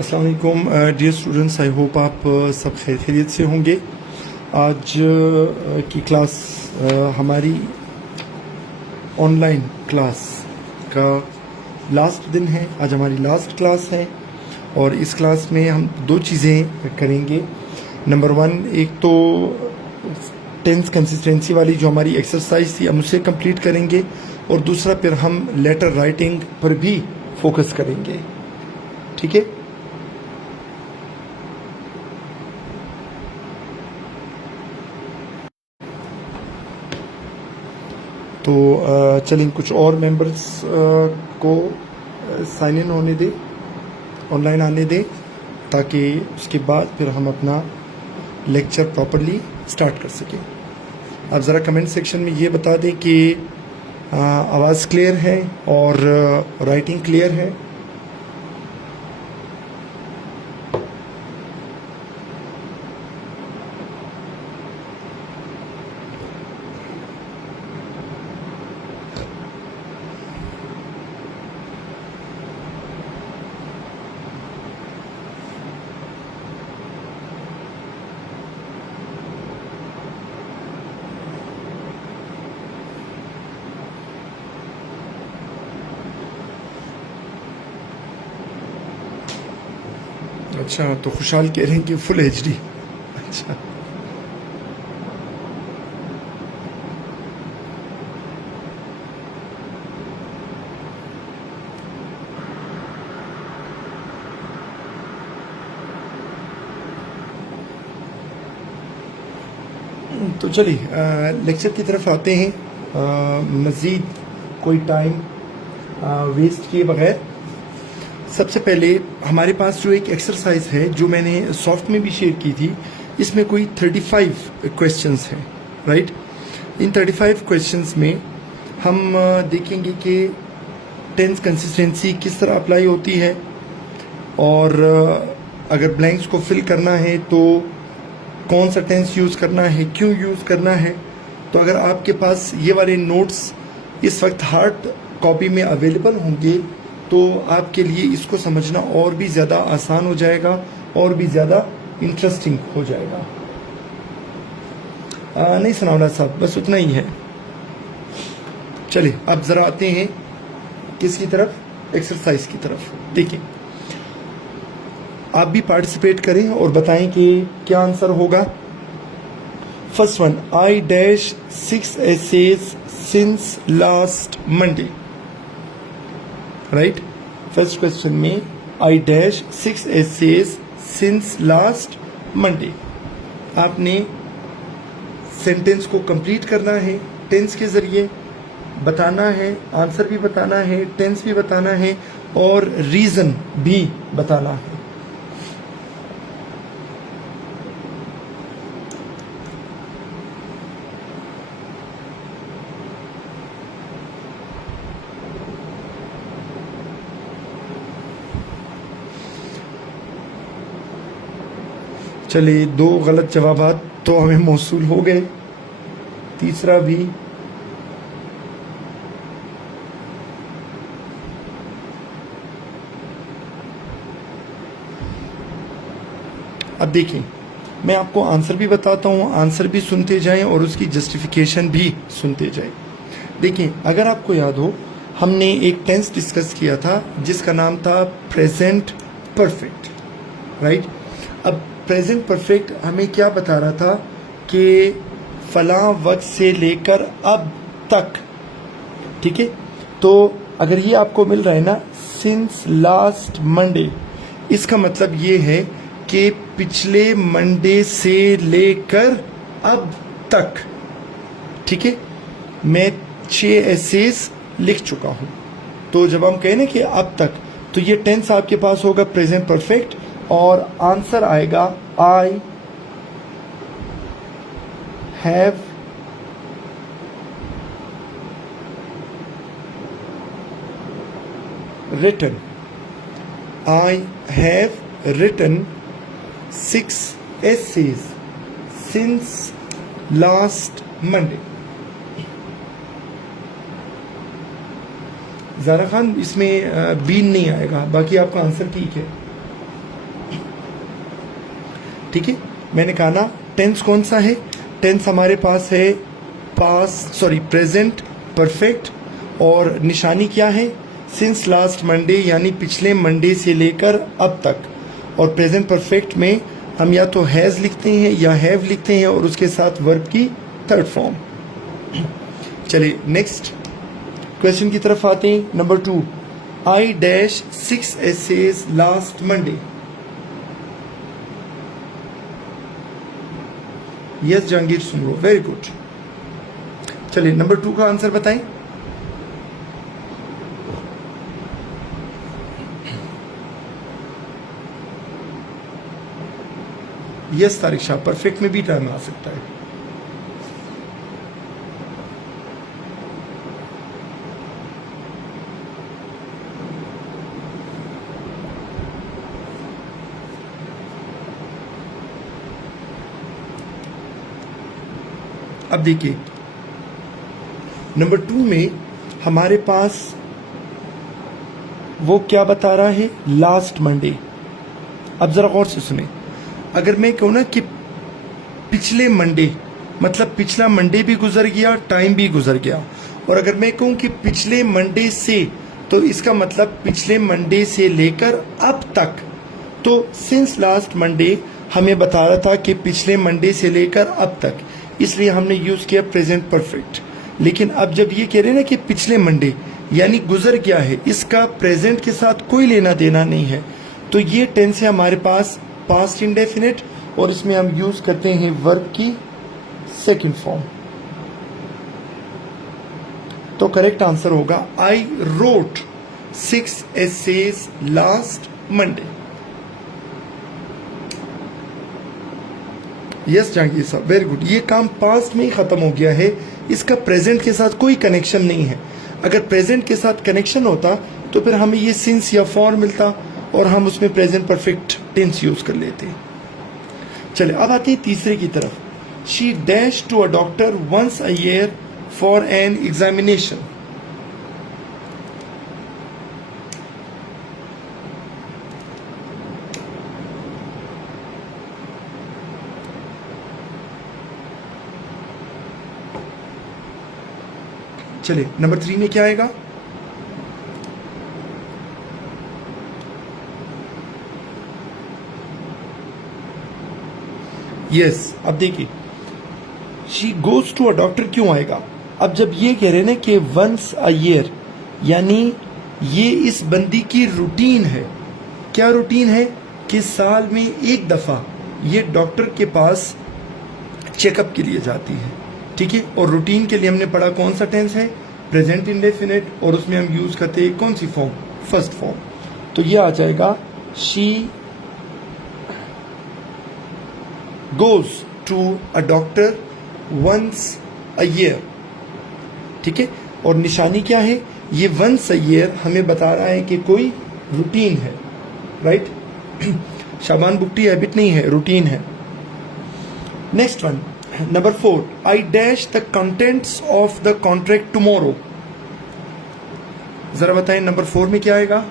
अस्सलाम वालेकुम dear students, I hope आप सब खैरियत से होंगे। आज की क्लास हमारी ऑनलाइन क्लास का लास्ट दिन है। आज हमारी लास्ट क्लास है और इस क्लास में हम दो चीज़ें करेंगे। नंबर वन, एक तो टेंस कंसिस्टेंसी वाली जो हमारी एक्सरसाइज थी हम उसे कंप्लीट करेंगे, और दूसरा फिर हम लेटर राइटिंग पर भी फोकस करेंगे। ठीक है, तो चलिए कुछ और मेंबर्स को साइन इन होने दें, ऑनलाइन आने दें, ताकि उसके बाद फिर हम अपना लेक्चर प्रॉपरली स्टार्ट कर सकें। आप ज़रा कमेंट सेक्शन में ये बता दें कि आवाज़ क्लियर है और राइटिंग क्लियर है। अच्छा, तो खुशहाल कह रहे हैं कि फुल HD। अच्छा, तो चलिए लेक्चर की तरफ आते हैं। मज़ीद कोई टाइम वेस्ट किए बगैर सबसे पहले हमारे पास जो एक एक्सरसाइज है जो मैंने सॉफ्ट में भी शेयर की थी, इसमें कोई 35 क्वेश्चंस हैं, राइट। इन 35 क्वेश्चंस में हम देखेंगे कि टेंस कंसिस्टेंसी किस तरह अप्लाई होती है, और अगर ब्लैंक्स को फिल करना है तो कौन सा टेंस यूज़ करना है, क्यों यूज़ करना है। तो अगर आपके पास ये वाले नोट्स इस वक्त हार्ड कॉपी में अवेलेबल होंगे तो आपके लिए इसको समझना और भी ज़्यादा आसान हो जाएगा और भी ज़्यादा इंटरेस्टिंग हो जाएगा। नहीं सनावला साहब, बस उतना ही है। चलिए अब ज़रा आते हैं किसकी तरफ, एक्सरसाइज की तरफ। देखिए, आप भी पार्टिसिपेट करें और बताएं कि क्या आंसर होगा। First one, I dash 6 essays since last Monday, right. First question में I dash 6 essays since last Monday। आपने सेंटेंस को कंप्लीट करना है, टेंस के जरिए बताना है, आंसर भी बताना है, टेंस भी बताना है और रीजन भी बताना है। चलिए, दो गलत जवाबात तो हमें मौसूल हो गए, तीसरा भी। अब देखिए, मैं आपको आंसर भी बताता हूँ, आंसर भी सुनते जाएं और उसकी जस्टिफिकेशन भी सुनते जाएं। देखिए, अगर आपको याद हो, हमने एक टेंस डिस्कस किया था जिसका नाम था प्रेजेंट परफेक्ट, राइट। अब प्रेजेंट परफेक्ट हमें क्या बता रहा था कि फलां वक्त से लेकर अब तक, ठीक है। तो अगर ये आपको मिल रहा है ना, सिंस लास्ट मंडे, इसका मतलब ये है कि पिछले मंडे से लेकर अब तक, ठीक है। मैं 6 एसेस लिख चुका हूं, तो जब हम कहें ना कि अब तक, तो ये टेंस आपके पास होगा प्रेजेंट परफेक्ट और आंसर आएगा I have written, I have written 6 essays since last Monday। Zara Khan, इसमें बीन नहीं आएगा, बाकी आपका आंसर ठीक है। ठीक है, मैंने कहा ना टेंस कौन सा है, टेंस हमारे पास है प्रेजेंट परफेक्ट, और निशानी क्या है, सिंस लास्ट मंडे यानी पिछले मंडे से लेकर अब तक। और प्रेजेंट परफेक्ट में हम या तो हैज़ लिखते हैं या हैव लिखते हैं और उसके साथ वर्ब की थर्ड फॉर्म। चलिए नेक्स्ट क्वेश्चन की तरफ आते हैं। नंबर 2, आई dash 6 essays last Monday. Yes Jahangir सुन लो, वेरी गुड। चलिए नंबर 2 का आंसर बताएं। यस तारिक शाह, परफेक्ट में भी टाइम आ सकता है। अब देखिए नंबर 2 में हमारे पास वो क्या बता रहा है, लास्ट मंडे। अब जरा गौर से सुने, अगर मैं कहूँ ना कि पिछले मंडे, मतलब पिछला मंडे भी गुजर गया, टाइम भी गुजर गया। और अगर मैं कहूँ कि पिछले मंडे से, तो इसका मतलब पिछले मंडे से लेकर अब तक। तो सिंस लास्ट मंडे हमें बता रहा था कि पिछले मंडे से लेकर अब तक, इसलिए हमने यूज किया प्रेजेंट परफेक्ट। लेकिन अब जब ये कह रहे हैं ना कि पिछले मंडे यानी गुजर गया है, इसका प्रेजेंट के साथ कोई लेना देना नहीं है, तो ये टेंस है हमारे पास पास्ट इंडेफिनिट, और इसमें हम यूज करते हैं वर्ब की सेकंड फॉर्म। तो करेक्ट आंसर होगा I wrote 6 essays last Monday. Yes Jahangir साहब, वेरी गुड। ये काम पास्ट में ही खत्म हो गया है, इसका प्रेजेंट के साथ कोई कनेक्शन नहीं है। अगर प्रेजेंट के साथ कनेक्शन होता तो फिर हमें ये सिंस या फॉर मिलता और हम उसमें प्रेजेंट परफेक्ट टेंस यूज कर लेते। चले अब आते हैं तीसरे की तरफ। She dash to a doctor once a year for an examination. चलिए नंबर 3 में क्या आएगा, यस अब देखिए she goes to a doctor क्यों आएगा। अब जब ये कह रहे हैं ना कि वंस अ ईयर, यानी ये इस बंदी की रूटीन है। क्या रूटीन है कि साल में एक दफा ये डॉक्टर के पास चेकअप के लिए जाती है, ठीक है। और रूटीन के लिए हमने पढ़ा कौन सा टेंस है, प्रेजेंट इंडेफिनिट, और उसमें हम यूज करते हैं कौन सी फॉर्म, फर्स्ट फॉर्म। तो ये आ जाएगा she goes to a doctor once a year, ठीक है। और निशानी क्या है, ये वंस अ ईयर हमें बता रहा है कि कोई रूटीन है, राइट। शाबान बुकटी हैबिट नहीं है, रूटीन है। Next one number 4, I dash the contents of the contract tomorrow. जरा बताएं नंबर 4 में क्या आएगा।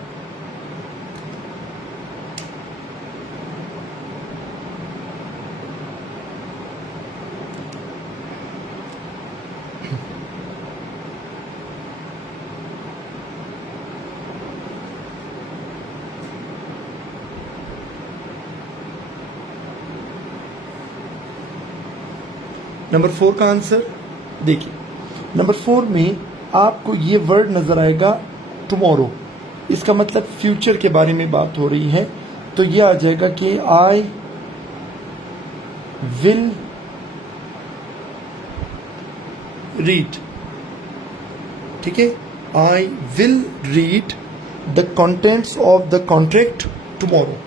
नंबर 4 का आंसर देखिए, नंबर 4 में आपको ये वर्ड नजर आएगा टुमारो। इसका मतलब फ्यूचर के बारे में बात हो रही है, तो ये आ जाएगा कि आई विल रीड, ठीक है। I will read the contents of the contract tomorrow.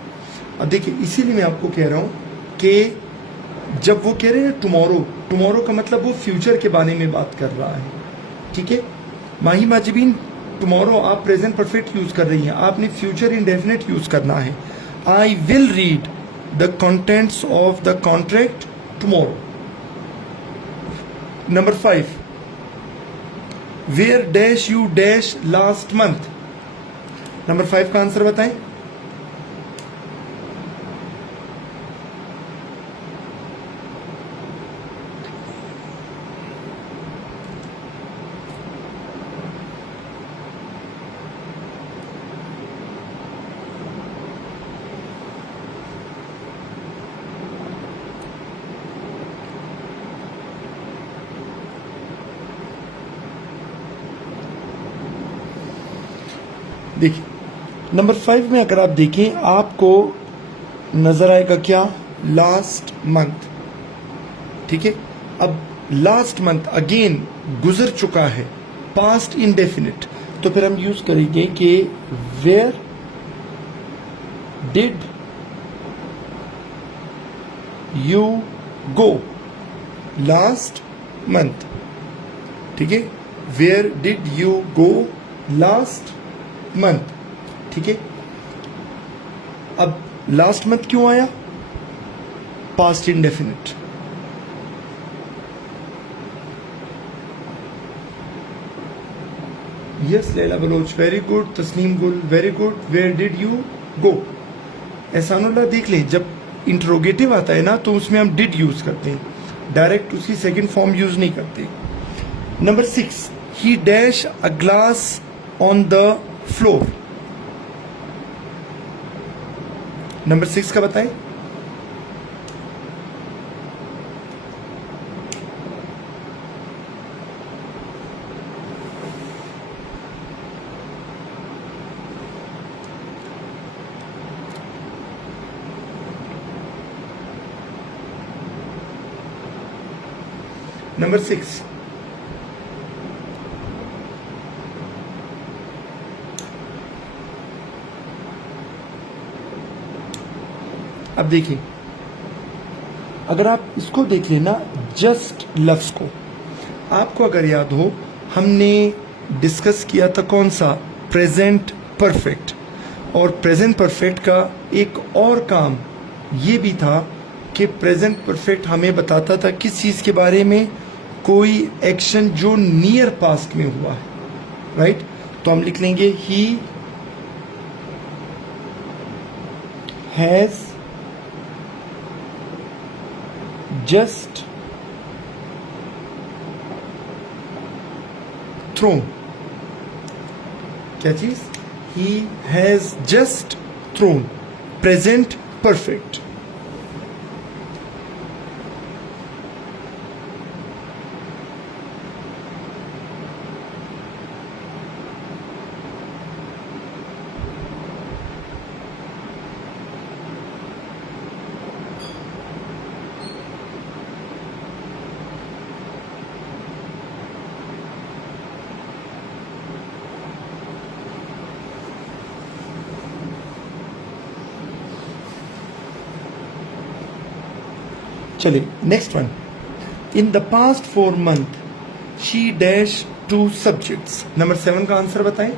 अब देखिए इसीलिए मैं आपको कह रहा हूं कि जब वो कह रहे हैं टुमारो, टुमारो का मतलब वो फ्यूचर के बारे में बात कर रहा है, ठीक है। माही माजिबीन टुमारो आप प्रेजेंट परफेक्ट यूज कर रही हैं, आपने फ्यूचर इंडेफिनिट यूज करना है। I will read the contents of the contract tomorrow. Number 5, where dash you dash last month. Number 5 का आंसर बताएं। देखिए नंबर 5 में अगर आप देखें आपको नजर आएगा क्या, लास्ट मंथ। ठीक है, अब लास्ट मंथ अगेन गुजर चुका है, पास्ट इंडेफिनिट, तो फिर हम यूज करेंगे कि where did you go last month. ठीक है, where did you go last month. ठीक है, अब लास्ट मंथ क्यों आया, past indefinite. Yes Laila Baloch, very good. Tasneem Gul, very good. Where did you go. Ehsanullah देख लें, जब इंट्रोगेटिव आता है ना तो उसमें हम डिड यूज करते हैं, डायरेक्ट उसकी सेकंड फॉर्म यूज नहीं करते। Number 6, he dash a glass on the floor. Number 6 का बताएं। नंबर 6, अब देखिए अगर आप इसको देख लेना, जस्ट लफ्ज को, आपको अगर याद हो हमने डिस्कस किया था कौन सा, प्रेजेंट परफेक्ट। और प्रेजेंट परफेक्ट का एक और काम ये भी था कि प्रेजेंट परफेक्ट हमें बताता था किस चीज़ के बारे में, कोई एक्शन जो नियर पास्ट में हुआ है, राइट। तो हम लिख लेंगे ही हैज जस्ट थ्रोन। क्या चीज, he has just thrown, present perfect. चलिए next one, in the past 4 month she dash 2 subjects. Number 7 का आंसर बताएं।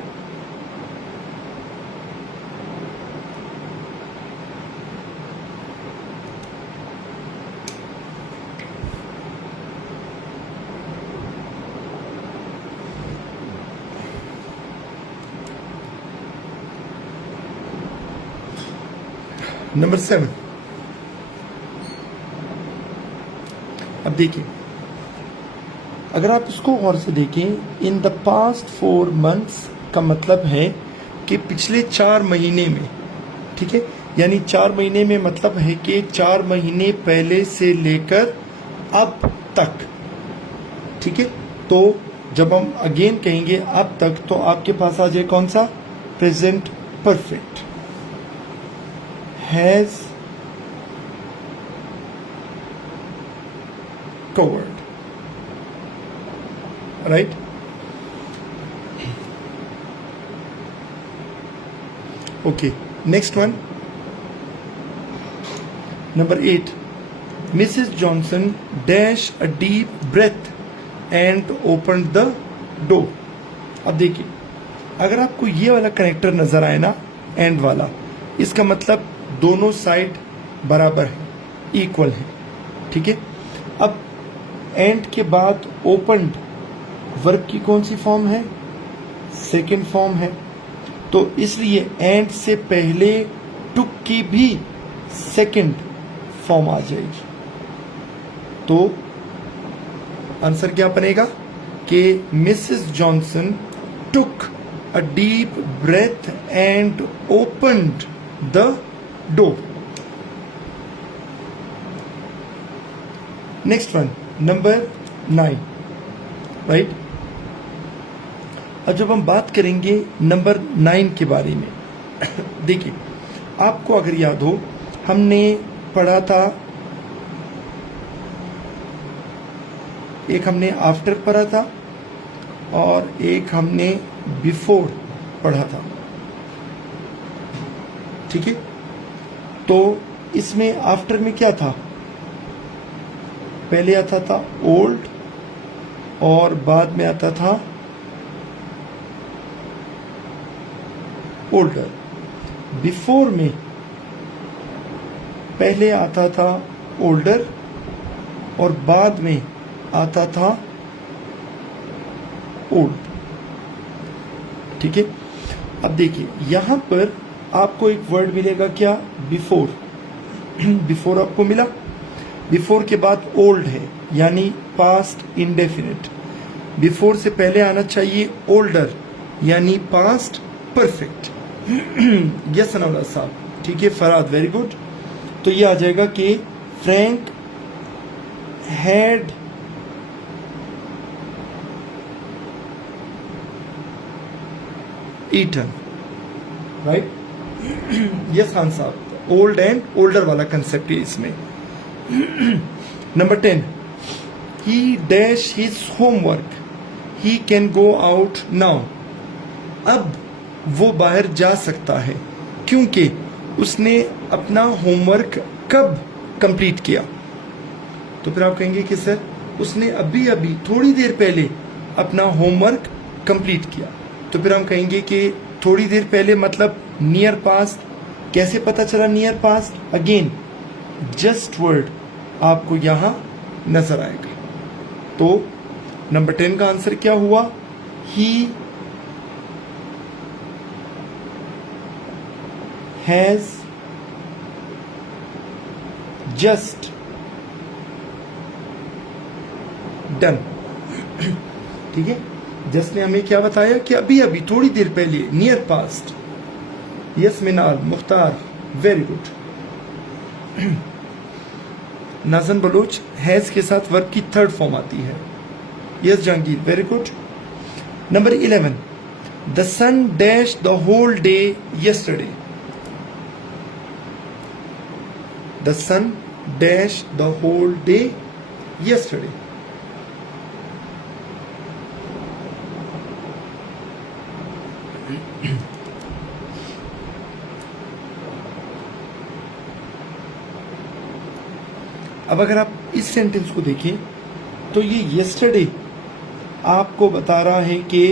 नंबर 7, अब देखिए अगर आप इसको गौर से देखें, इन द पास्ट 4 मंथ्स का मतलब है कि पिछले 4 महीने में, ठीक है, यानी 4 महीने में मतलब है कि 4 महीने पहले से लेकर अब तक। ठीक है, तो जब हम अगेन कहेंगे अब तक तो आपके पास आ जाए कौन सा, present perfect, has covered, right? Okay, next one, number 8, Mrs. Johnson dash a deep breath and opened the door। अब देखिए अगर आपको ये वाला कनेक्टर नजर आए ना, एंड वाला, इसका मतलब दोनों साइड बराबर है, इक्वल है। ठीक है, अब एंड के बाद ओपन्ड वर्ब की कौन सी फॉर्म है, सेकंड फॉर्म है, तो इसलिए एंड से पहले टुक की भी सेकंड फॉर्म आ जाएगी। तो आंसर क्या बनेगा कि Mrs Johnson took a deep breath and opened the door. Next one, number 9, right. अब जब हम बात करेंगे नंबर 9 के बारे में, देखिए आपको अगर याद हो हमने पढ़ा था, एक हमने आफ्टर पढ़ा था और एक हमने बिफोर पढ़ा था, ठीक है। तो इसमें आफ्टर में क्या था, पहले आता था ओल्ड और बाद में आता था ओल्डर। बिफोर में पहले आता था ओल्डर और बाद में आता था ओल्ड, ठीक है। अब देखिए यहां पर आपको एक वर्ड मिलेगा क्या, बिफोर। बिफोर आपको मिला, बिफोर के बाद ओल्ड है यानी पास्ट इंडेफिनिट। बिफोर से पहले आना चाहिए ओल्डर यानी पास्ट परफेक्ट। यस अनौला साहब, ठीक है। Farad, very good. तो ये आ जाएगा कि Frank had eaten, right. Yes Khan साहब, ओल्ड एंड ओल्डर वाला कंसेप्ट है इसमें। Number 10, he dash his homework, he can go out now. अब वो बाहर जा सकता है क्योंकि उसने अपना होमवर्क कब कंप्लीट किया। तो फिर आप कहेंगे कि सर उसने अभी अभी थोड़ी देर पहले अपना होमवर्क कंप्लीट किया। तो फिर हम कहेंगे कि थोड़ी देर पहले मतलब नियर पास्ट। कैसे पता चला near past, again just word आपको यहां नजर आएगा। तो नंबर 10 का आंसर क्या हुआ, ही हैज जस्ट डन, ठीक है। जस्ट ने हमें क्या बताया कि अभी अभी थोड़ी देर पहले, near past. Yes Minal, Mukhtar, very good. Najan Baloch, has के साथ वर्ब की थर्ड फॉर्म आती है। Yes Jahangir, very good. Number 11, the sun dash the whole day yesterday. The sun dash the whole day yesterday. अब अगर आप इस सेंटेंस को देखें तो ये यस्टरडे आपको बता रहा है कि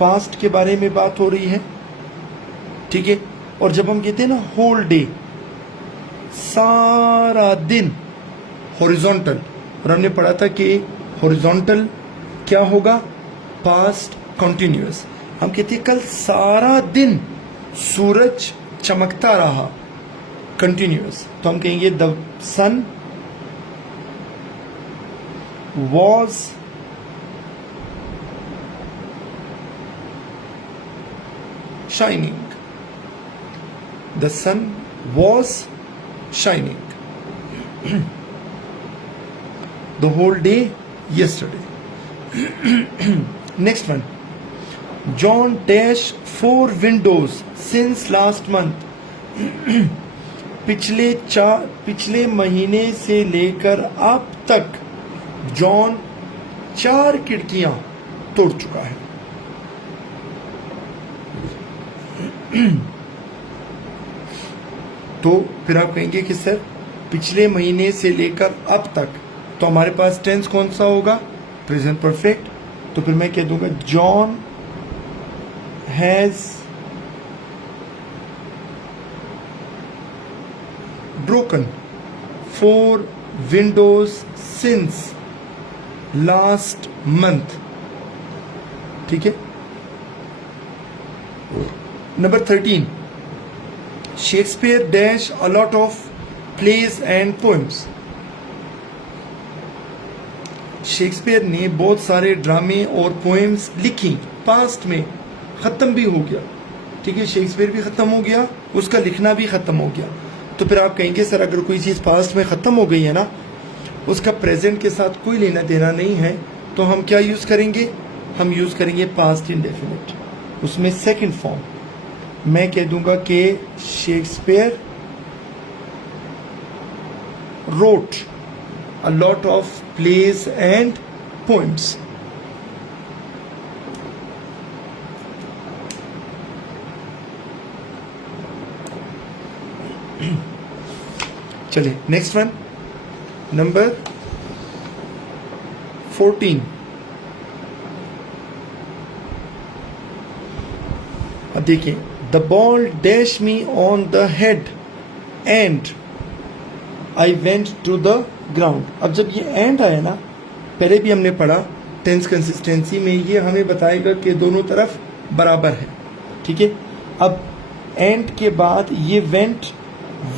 पास्ट के बारे में बात हो रही है, ठीक है। और जब हम कहते हैं ना होल डे, सारा दिन, हॉरिजॉन्टल, और हमने पढ़ा था कि हॉरिजॉन्टल क्या होगा, पास्ट कंटिन्यूअस। हम कहते हैं कल सारा दिन सूरज चमकता रहा, कंटिन्यूअस। तो हम कहेंगे the sun was shining. The sun was shining the whole day yesterday. Next one, John dash 4 windows since last month. पिछले महीने से लेकर अब तक जॉन 4 खिड़कियां तोड़ चुका है। तो फिर आप कहेंगे कि सर पिछले महीने से लेकर अब तक, तो हमारे पास टेंस कौन सा होगा, प्रेजेंट परफेक्ट। तो फिर मैं कह दूंगा John has broken 4 windows since last month, ठीक है। Number 13, Shakespeare dash a lot of plays and poems. Shakespeare ने बहुत सारे ड्रामे और पोएम्स लिखी, पास्ट में खत्म भी हो गया, ठीक है। शेक्सपियर भी खत्म हो गया, उसका लिखना भी खत्म हो गया। तो फिर आप कहेंगे सर अगर कोई चीज़ पास्ट में ख़त्म हो गई है ना, उसका प्रेजेंट के साथ कोई लेना देना नहीं है, तो हम क्या यूज करेंगे, हम यूज करेंगे पास्ट इंडेफिनिट। उसमें सेकंड फॉर्म मैं कह दूंगा कि Shakespeare wrote a lot of plays and poems. चलिए नेक्स्ट वन, नंबर 14। अब देखिए, the ball dash me on the head and I went to the ground. अब जब ये एंड आया ना, पहले भी हमने पढ़ा टेंस कंसिस्टेंसी में, ये हमें बताएगा कि दोनों तरफ बराबर है, ठीक है। अब एंड के बाद ये वेंट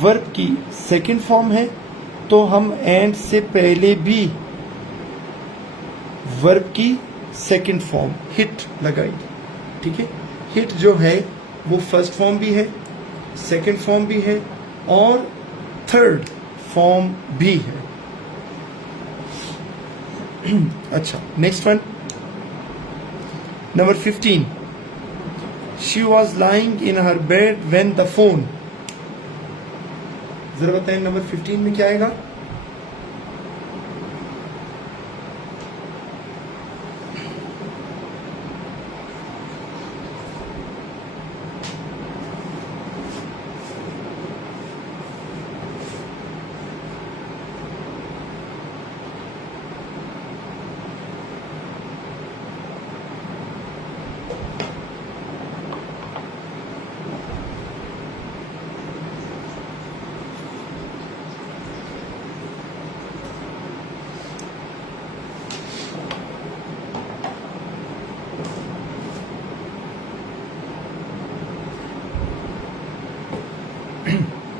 वर्ब की सेकंड फॉर्म है, तो हम एंड से पहले भी वर्ब की सेकंड फॉर्म हिट लगाएंगे, ठीक है। हिट जो है वो फर्स्ट फॉर्म भी है, सेकंड फॉर्म भी है और थर्ड फॉर्म भी है। अच्छा, next one, number 15। She was lying in her bed when the phone. जरा बताएं नंबर 15 में क्या आएगा।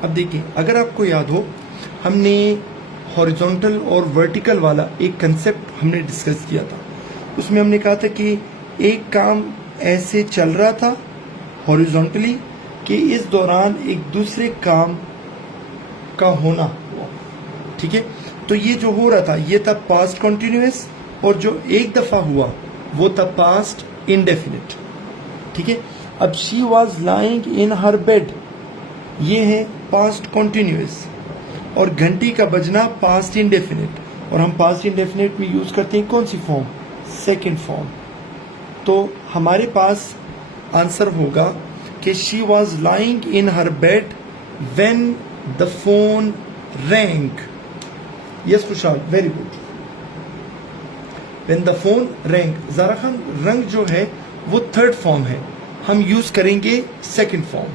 अब देखिए, अगर आपको याद हो, हमने हॉरिजॉन्टल और वर्टिकल वाला एक कंसेप्ट हमने डिस्कस किया था। उसमें हमने कहा था कि एक काम ऐसे चल रहा था हॉरिजॉन्टली कि इस दौरान एक दूसरे काम का होना हुआ, ठीक है। तो ये जो हो रहा था ये था पास्ट कॉन्टिन्यूअस, और जो एक दफा हुआ वो था पास्ट इंडेफिनिट, ठीक है। अब she was lying in her bed, ये है पास्ट कॉन्टिन्यूअस, और घंटी का बजना पास्ट इंडेफिनिट, और हम पास्ट इंडेफिनिट में यूज करते हैं कौन सी फॉर्म, सेकंड फॉर्म। तो हमारे पास आंसर होगा कि she was lying in her bed when the phone rang. Yes Khushhal, very good. When the phone rang, Zara Khan, rang जो है वो थर्ड फॉर्म है, हम यूज करेंगे सेकंड फॉर्म,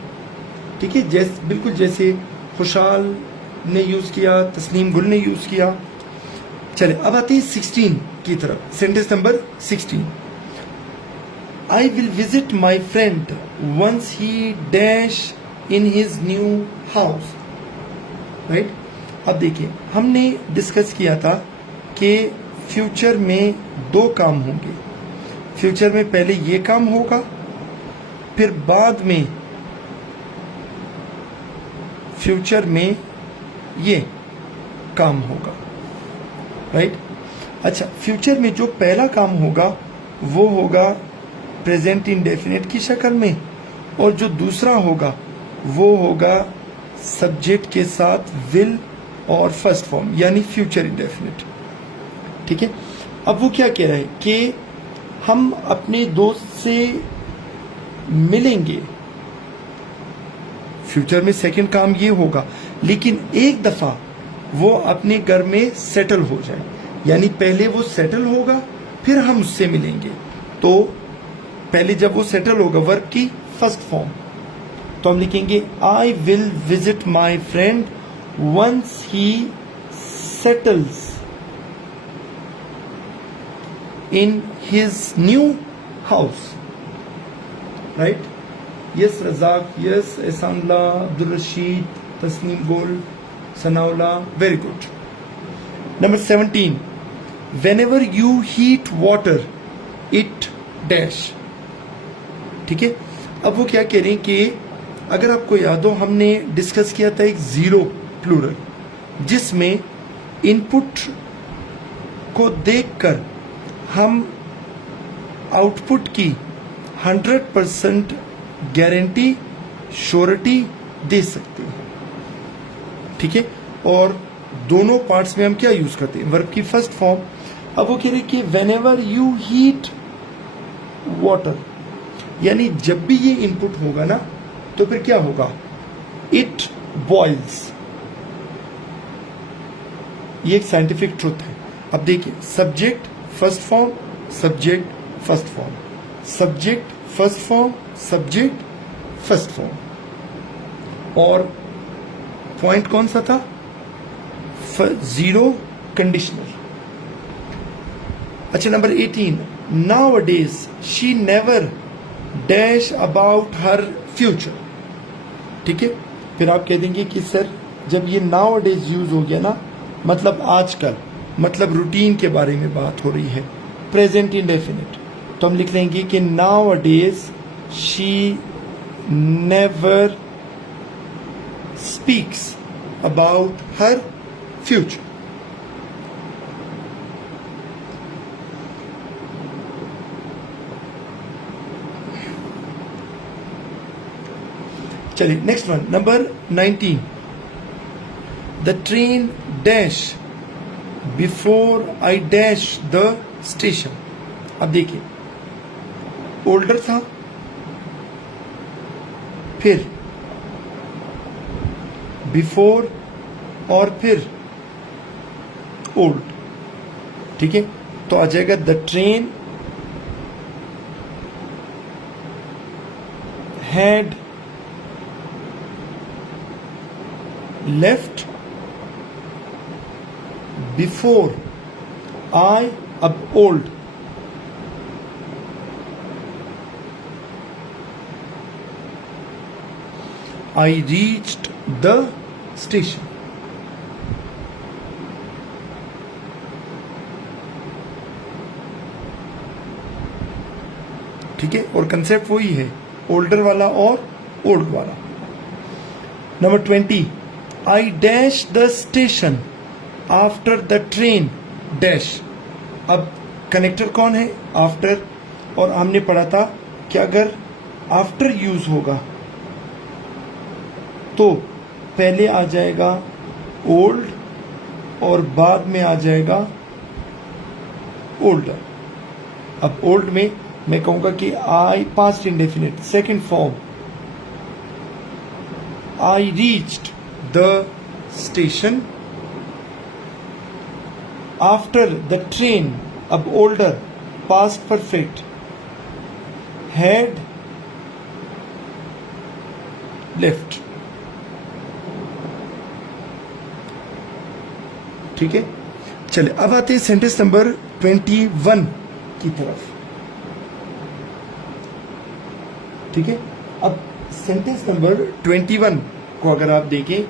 ठीक है। जैसे बिल्कुल जैसे खुशहाल ने यूज किया, तस्नीम गुल ने यूज किया। चले अब आते हैं 16 की तरफ, sentence number 16। I will visit my friend once he dash in his new house, right. अब देखिए, हमने डिस्कस किया था कि फ्यूचर में दो काम होंगे। फ्यूचर में पहले ये काम होगा, फिर बाद में फ्यूचर में ये काम होगा, राइट। अच्छा, फ्यूचर में जो पहला काम होगा वो होगा प्रेजेंट इंडेफिनिट की शक्ल में, और जो दूसरा होगा वो होगा सब्जेक्ट के साथ विल और फर्स्ट फॉर्म, यानी फ्यूचर इंडेफिनिट, ठीक है। अब वो क्या कह रहे हैं कि हम अपने दोस्त से मिलेंगे, फ्यूचर में सेकंड काम ये होगा, लेकिन एक दफा वो अपने घर में सेटल हो जाए, यानी पहले वो सेटल होगा फिर हम उससे मिलेंगे। तो पहले जब वो सेटल होगा, वर्ब की फर्स्ट फॉर्म, तो हम लिखेंगे I will visit my friend once he settles in his new house, right. Yes Razak, yes Ehsanullah, Abdul Rashid, Tasneem Gol, Sanaullah, very good. Number 17, whenever you heat water it dash, ठीक है। अब वो क्या कह रहे हैं कि अगर आपको याद हो, हमने डिस्कस किया था एक जीरो प्लूरल, जिसमें इनपुट को देखकर हम आउटपुट की 100% गारंटी श्योरिटी दे सकते हैं, ठीक है। और दोनों पार्ट्स में हम क्या यूज करते हैं, वर्ब की फर्स्ट फॉर्म। अब वो कह रहे कि when ever you heat water, यानी जब भी ये इनपुट होगा ना तो फिर क्या होगा, इट बॉइल्स। ये एक साइंटिफिक ट्रुथ है। अब देखिए, subject first form, subject first form, subject first form, subject first form. और पॉइंट कौन सा था, जीरो कंडीशनल। अच्छा, number 18, nowadays she never dash about her future, ठीक है। फिर आप कह देंगे कि सर जब ये नाउ-अ-डेज यूज हो गया ना, मतलब आजकल, मतलब रूटीन के बारे में बात हो रही है, प्रेजेंट इंडेफिनिट, तो हम लिख लेंगे कि nowadays she never speaks about her future. चलिए next one, number 19, the train dash before I dash the station. अब देखिए, ओल्डर था, फिर बिफोर और फिर ओल्ड, ठीक है। तो आ जाएगा the train had left before I, अब old, I reached the station, ठीक है। और कंसेप्ट वही है, ओल्डर वाला और ओल्ड वाला। Number 20, I dash the station after the train dash. अब कनेक्टर कौन है, आफ्टर। और हमने पढ़ा था कि अगर आफ्टर यूज होगा तो पहले आ जाएगा ओल्ड और बाद में आ जाएगा ओल्डर। अब ओल्ड में मैं कहूंगा कि I, past indefinite, second form, I reached the station after the train, अब older, past perfect, had left, ठीक है। चलिए अब आते हैं सेंटेंस नंबर 21 की तरफ, ठीक है। अब सेंटेंस नंबर 21 को अगर आप देखें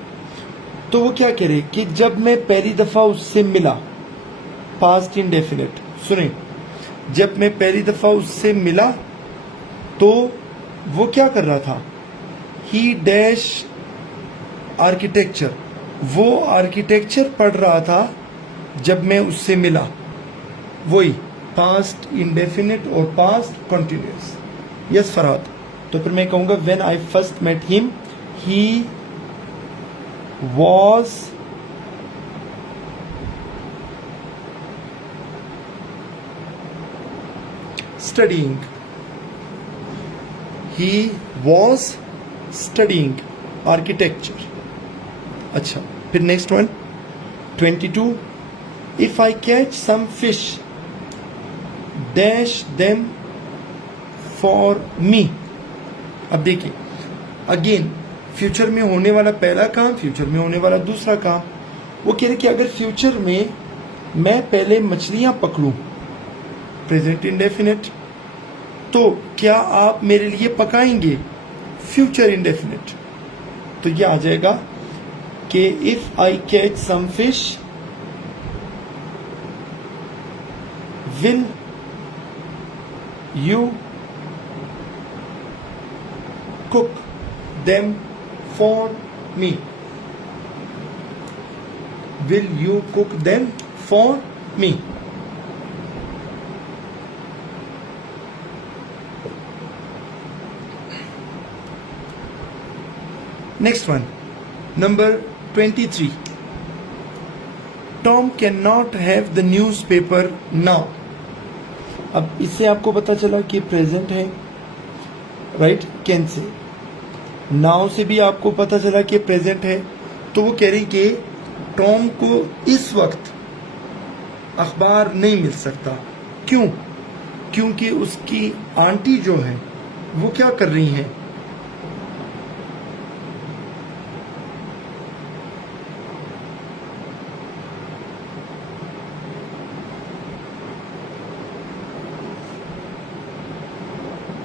तो वो क्या कह रहे कि जब मैं पहली दफा उससे मिला, पास्ट इंडेफिनिट, सुने, जब मैं पहली दफा उससे मिला तो वो क्या कर रहा था, ही डैश आर्किटेक्चर, वो आर्किटेक्चर पढ़ रहा था जब मैं उससे मिला। वही पास्ट इंडेफिनिट और पास्ट कंटिन्यूअस। यस फरहाद, तो फिर मैं कहूंगा when I first met him he was studying, he was studying architecture. अच्छा, फिर next one 22, if I catch some fish dash them for me. अब देखिए, अगेन फ्यूचर में होने वाला पहला काम, फ्यूचर में होने वाला दूसरा काम। वो कह रहे कि अगर फ्यूचर में मैं पहले मछलियां पकड़ूं, प्रेजेंट इंडेफिनिट, तो क्या आप मेरे लिए पकाएंगे, फ्यूचर इंडेफिनिट। तो ये आ जाएगा कि if I catch some fish will you cook them for me, will you cook them for me. Next one, number 23, Tom can not have the newspaper now. अब इससे आपको पता चला कि प्रेजेंट है, राइट, कैन से। नाउ से भी आपको पता चला कि प्रेजेंट है। तो वो कह रही कि टॉम को इस वक्त अखबार नहीं मिल सकता। क्यों? क्योंकि उसकी आंटी जो है वो क्या कर रही हैं?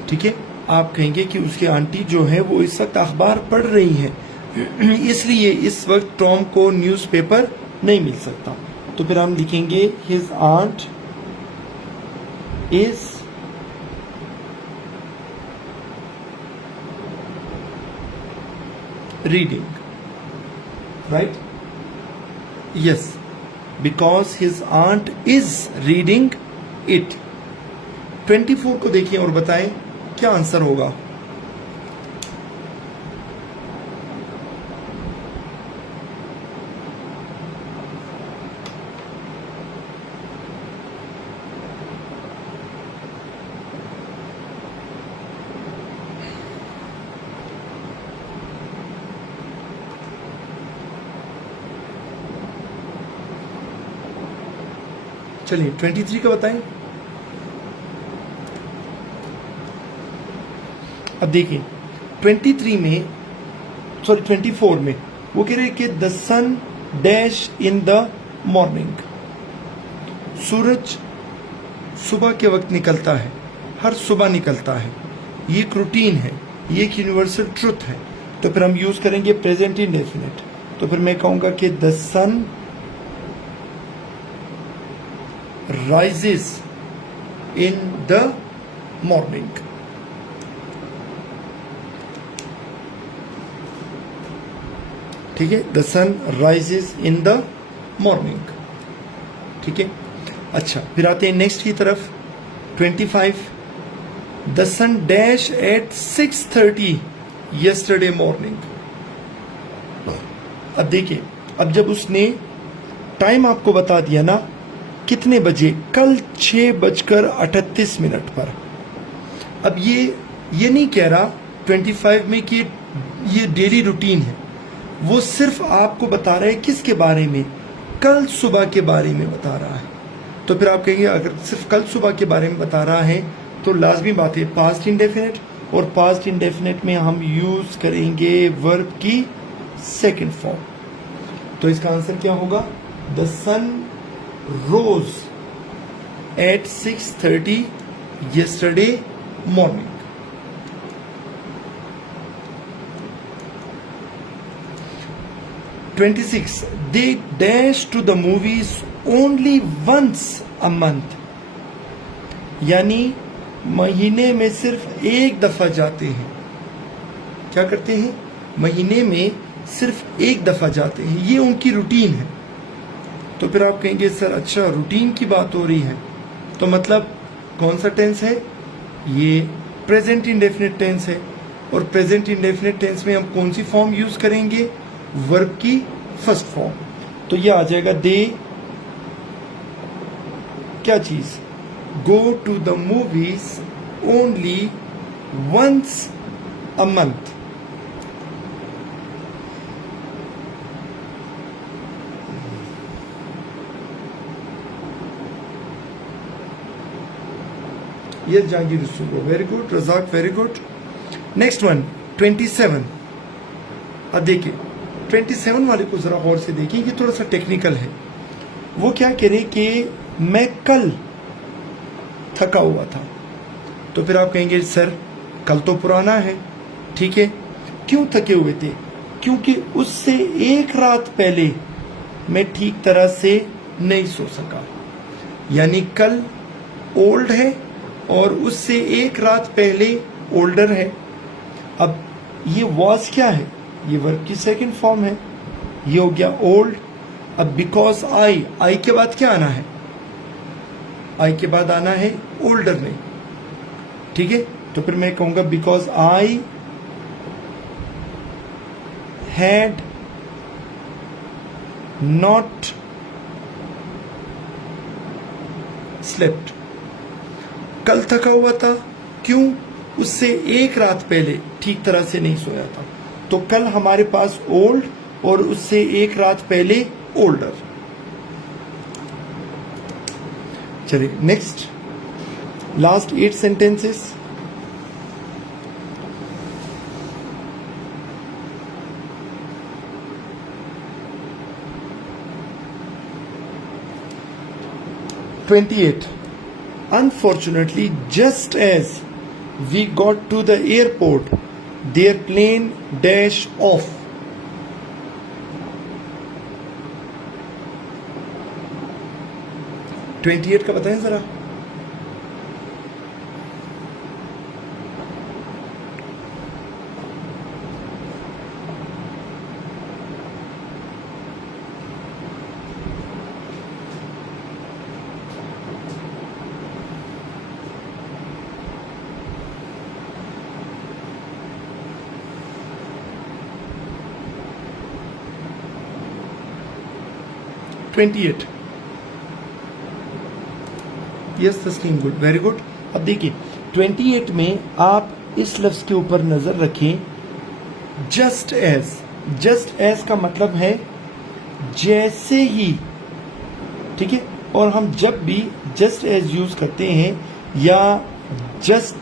ठीक है, आप कहेंगे कि उसकी आंटी जो है वो इस वक्त अखबार पढ़ रही है इसलिए इस वक्त टॉम को न्यूज़पेपर नहीं मिल सकता। तो फिर हम लिखेंगे his aunt is reading, right? Yes, because his aunt is reading it. 24 को देखिए और बताएं क्या आंसर होगा। चलिए 23 का बताएं। अब देखिए 24 में वो कह रहे कि the sun dash in the morning. सूरज सुबह के वक्त निकलता है, हर सुबह निकलता है। ये एक रूटीन है, ये एक यूनिवर्सल ट्रुथ है। तो फिर हम यूज करेंगे प्रेजेंट इंडेफिनिट। तो फिर मैं कहूंगा कि the sun rises in the morning. ठीक है, the sun rises in the morning. ठीक है, अच्छा फिर आते हैं नेक्स्ट की तरफ। 25, the sun dash at 6:30 yesterday morning. अब देखिए, अब जब उसने टाइम आपको बता दिया ना कितने बजे, कल 6:38 पर। अब ये नहीं कह रहा 25 में कि ये डेली रूटीन है, वो सिर्फ आपको बता रहा है किसके बारे में, कल सुबह के बारे में बता रहा है। तो फिर आप कहेंगे अगर सिर्फ कल सुबह के बारे में बता रहा है तो लाजमी बात है पास्ट इंडेफिनिट, और पास्ट इंडेफिनिट में हम यूज करेंगे वर्ब की सेकंड फॉर्म। तो इसका आंसर क्या होगा? The sun rose at 6:30 yesterday morning। "26 they dash to the movies only once a month", यानी महीने में सिर्फ एक दफा जाते हैं। क्या करते हैं? महीने में सिर्फ एक दफा जाते हैं, ये उनकी रूटीन है। तो फिर आप कहेंगे सर अच्छा रूटीन की बात हो रही है, तो मतलब कौन सा टेंस है? ये प्रेजेंट इंडेफिनिट टेंस है। और प्रेजेंट इंडेफिनिट टेंस में हम कौन सी फॉर्म यूज करेंगे? वर्ब की फर्स्ट फॉर्म। तो ये आ जाएगा दे क्या चीज? Go to the movies only once a month. Yes Jahangir Rasool, very good. Razzaq, very good. Next one 27। अब देखिए 27 वाले को जरा गौर से देखिए, ये थोड़ा सा टेक्निकल है। वो क्या कह रहे कि मैं कल थका हुआ था। तो फिर आप कहेंगे सर कल तो पुराना है, ठीक है, क्यों थके हुए थे? क्योंकि उससे एक रात पहले मैं ठीक तरह से नहीं सो सका। यानी कल ओल्ड है और उससे एक रात पहले ओल्डर है। अब ये वॉज क्या है? ये वर्ब की सेकंड फॉर्म है, ये हो गया ओल्ड। अब बिकॉज आई के बाद क्या आना है? आई के बाद आना है ओल्डर में, ठीक है। तो फिर मैं कहूंगा because I had not slept. कल थका हुआ था, क्यों? उससे एक रात पहले ठीक तरह से नहीं सोया था। तो कल हमारे पास ओल्ड और उससे एक रात पहले ओल्डर। चलिए next, last 8 sentences. Unfortunately, just as we got to the airport, their plane dashed off. $28 का बताएं जरा। $28। यस तस्लीम, गुड, वेरी गुड। अब देखिए 28 में आप इस लफ्ज के ऊपर नजर रखें, जस्ट एज। जस्ट एज का मतलब है जैसे ही, ठीक है। और हम जब भी जस्ट एज यूज करते हैं या जस्ट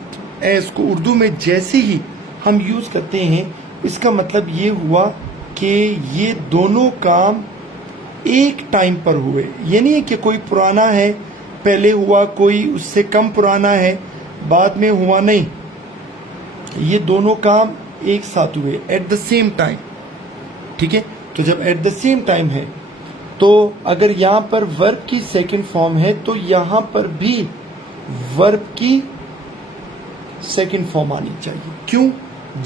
एज को उर्दू में जैसे ही हम यूज करते हैं, इसका मतलब ये हुआ कि ये दोनों काम एक टाइम पर हुए। ये नहीं है कि कोई पुराना है पहले हुआ, कोई उससे कम पुराना है बाद में हुआ, नहीं। ये दोनों काम एक साथ हुए एट द सेम टाइम, ठीक है। तो जब एट द सेम टाइम है तो अगर यहां पर वर्ब की सेकंड फॉर्म है तो यहां पर भी वर्ब की सेकंड फॉर्म आनी चाहिए। क्यों?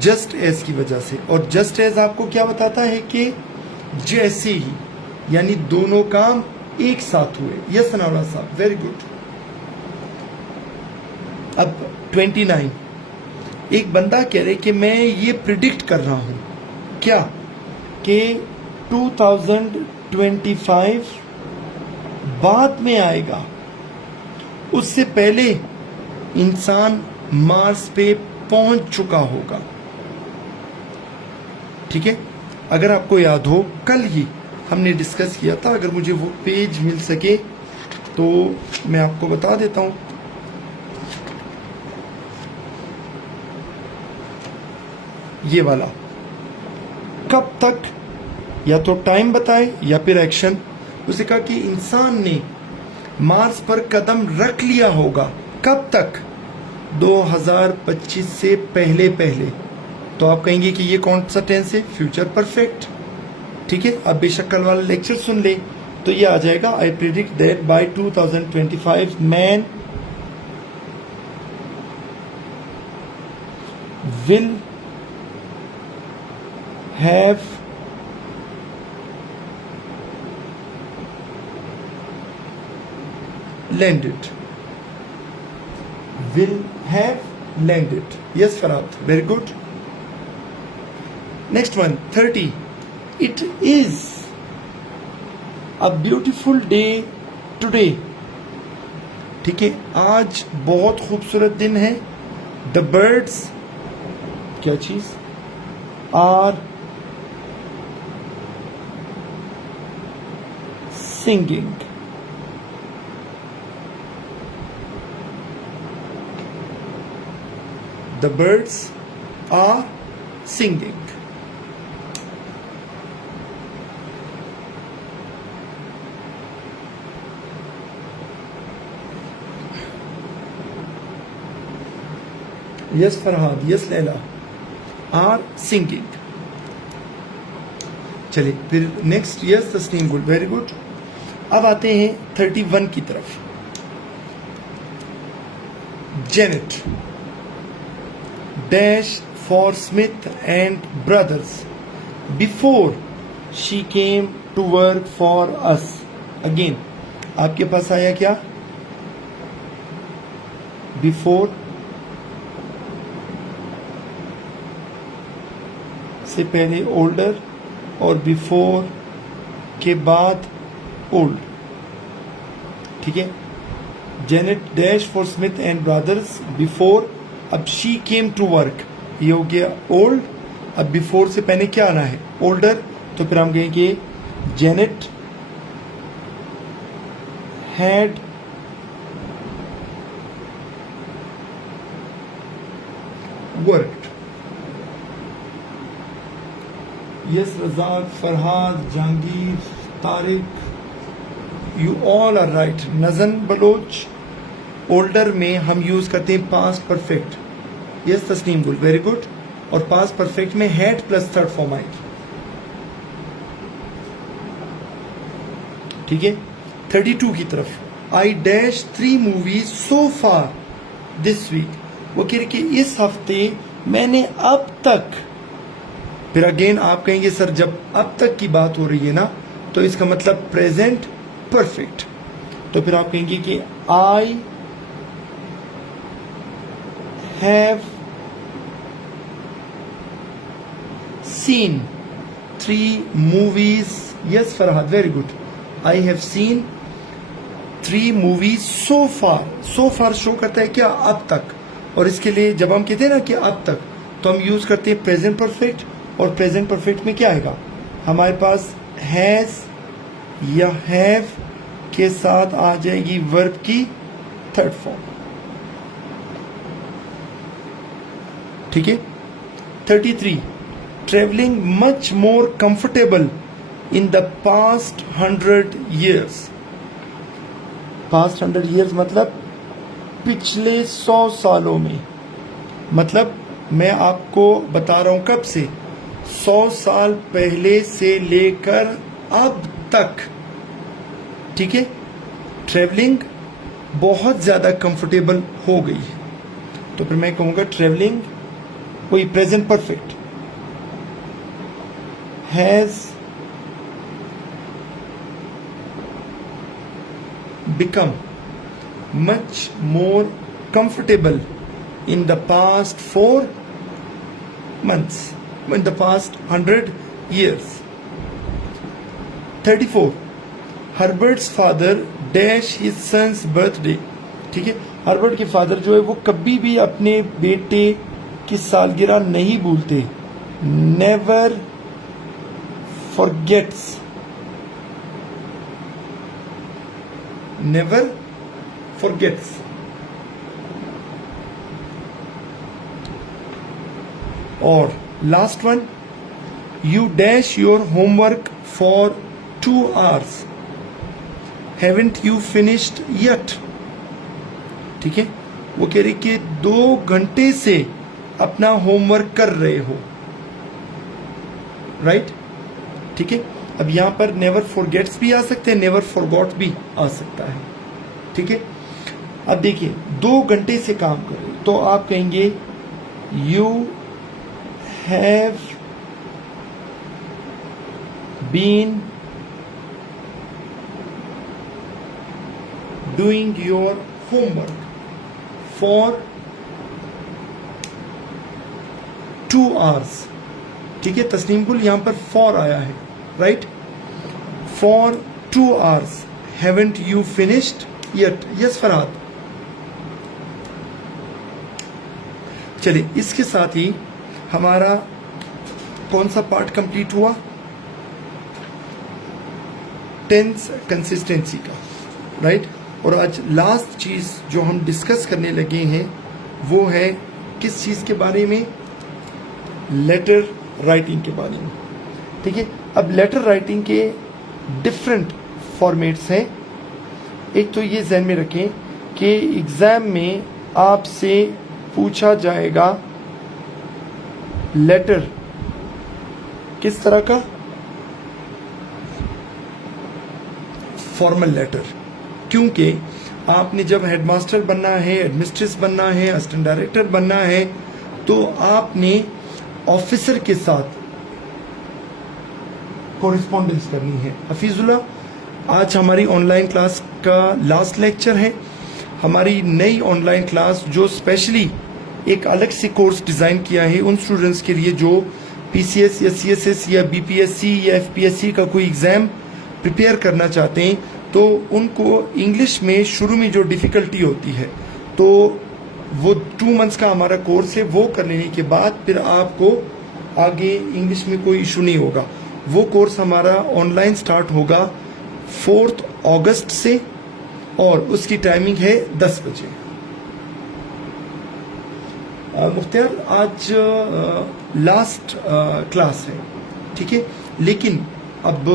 जस्ट एज की वजह से। और जस्ट एज आपको क्या बताता है कि जैसे ही, यानी दोनों काम एक साथ हुए। यस सनाउल्लाह साहब, वेरी गुड। अब 29, एक बंदा कह रहे कि मैं ये प्रिडिक्ट कर रहा हूं क्या कि 2025 बाद में आएगा, उससे पहले इंसान मार्स पे पहुंच चुका होगा, ठीक है। अगर आपको याद हो कल ही हमने डिस्कस किया था, अगर मुझे वो पेज मिल सके तो मैं आपको बता देता हूं। ये वाला, कब तक, या तो टाइम बताए या फिर एक्शन। उसे कहा कि इंसान ने मार्स पर कदम रख लिया होगा, कब तक? 2025 से पहले पहले। तो आप कहेंगे कि ये कौन सा टेंस है? फ्यूचर परफेक्ट, ठीक है। अब बेशक कल वाला लेक्चर सुन ले तो ये आ जाएगा, I predict that bye 2025 man will have landed. Will have landed. Yes फराद, very good. Next one 30, It is a beautiful day today, ठीक है। आज बहुत खूबसूरत दिन है। The birds, क्या चीज? are singing. The birds are singing. Yes Farhad, yes Laila, are singing. चलिए फिर next, yes Tasneem, good, very good. अब आते हैं 31 की तरफ। Janet dash for Smith and brothers before she came to work for us. Again आपके पास आया क्या? बिफोर से पहले ओल्डर और बिफोर के बाद ओल्ड, ठीक है। Janet dash for Smith and brothers before, अब शी केम टू वर्क, ये हो गया ओल्ड। अब बिफोर से पहले क्या आना है, ओल्डर, तो फिर हम कहेंगे Janet had worked. Yes Razak, Farhad, Jahangir, Tariq, you all are right. Najan Baloch, older में हम यूज करते हैं past perfect. Yes Tasneem Gul, very good. और पास्ट परफेक्ट में हैड प्लस थर्ड फॉर्म आएगी, ठीक है। 32 की तरफ, I dash 3 movies so far this week, वो कह रही कि इस हफ्ते मैंने अब तक, फिर अगेन आप कहेंगे सर जब अब तक की बात हो रही है ना तो इसका मतलब प्रेजेंट परफेक्ट, तो फिर आप कहेंगे कि I have seen 3 movies. Yes Farhad, very good. I have seen 3 movies so far. So far show करता है क्या, अब तक, और इसके लिए जब हम कहते हैं ना कि अब तक, तो हम यूज करते हैं प्रेजेंट परफेक्ट, और प्रेजेंट परफेक्ट में क्या आएगा हमारे पास, हैज या हैव के साथ आ जाएगी वर्ब की थर्ड फॉर्म, ठीक है। 33, travelling much more comfortable in the past 100 years। Past 100 years मतलब पिछले 100 सालों में, मतलब मैं आपको बता रहा हूं कब से, 100 साल पहले से लेकर अब तक, ठीक है। ट्रेवलिंग बहुत ज्यादा कंफर्टेबल हो गई है, तो फिर मैं कहूंगा ट्रेवलिंग, वही present perfect, has become much more comfortable in the past 4 months, in the past 100 years। 34, Herbert's father dash his son's birthday, ठीक है। हर्बर्ट के फादर जो है वो कभी भी अपने बेटे की सालगिरह नहीं भूलते, नेवर फॉरगेट्स, never forgets। और last one, you dash your homework for 2 hours, haven't you finished yet, ठीक है। वो कह रही कि 2 घंटे से अपना होमवर्क कर रहे हो, राइट, ठीक है। अब यहां पर नेवर फॉरगेट्स भी आ सकते हैं, नेवर फॉरगॉट भी आ सकता है, ठीक है। अब देखिए 2 घंटे से काम कर रहे, तो आप कहेंगे you have been doing your homework for 2 hours, ठीक है। तस्नीम गुल यहां पर फॉर आया है, right, for 2 hours, haven't you finished yet। Yes Farhad, चलिए इसके साथ ही हमारा कौन सा पार्ट कंप्लीट हुआ, टेंस कंसिस्टेंसी का, राइट। और आज लास्ट चीज जो हम डिस्कस करने लगे हैं वो है किस चीज के बारे में, लेटर राइटिंग के बारे में, ठीक है। अब लेटर राइटिंग के डिफरेंट फॉर्मेट्स हैं। एक तो ये ध्यान में रखें कि एग्जाम में आपसे पूछा जाएगा लेटर किस तरह का, फॉर्मल लेटर, क्योंकि आपने जब हेडमास्टर बनना है, एडमिनिस्ट्रेस बनना है, असिस्टेंट डायरेक्टर बनना है, तो आपने ऑफिसर के साथ कोरिस्पॉन्डेंस करनी है। हफीजुल्लाह, आज हमारी ऑनलाइन क्लास का लास्ट लेक्चर है। हमारी नई ऑनलाइन क्लास जो स्पेशली एक अलग से कोर्स डिज़ाइन किया है उन स्टूडेंट्स के लिए जो पीसीएस या सीएसएस या बीपीएससी या एफपीएससी का कोई एग्जाम प्रिपेयर करना चाहते हैं तो उनको इंग्लिश में शुरू में जो डिफिकल्टी होती है, तो वो 2 मंथ्स का हमारा कोर्स है, वो कर लेने के बाद फिर आपको आगे इंग्लिश में कोई इशू नहीं होगा। वो कोर्स हमारा ऑनलाइन स्टार्ट होगा 4 अगस्त से और उसकी टाइमिंग है 10 बजे। मुख्तार आज लास्ट क्लास है, ठीक है, लेकिन अब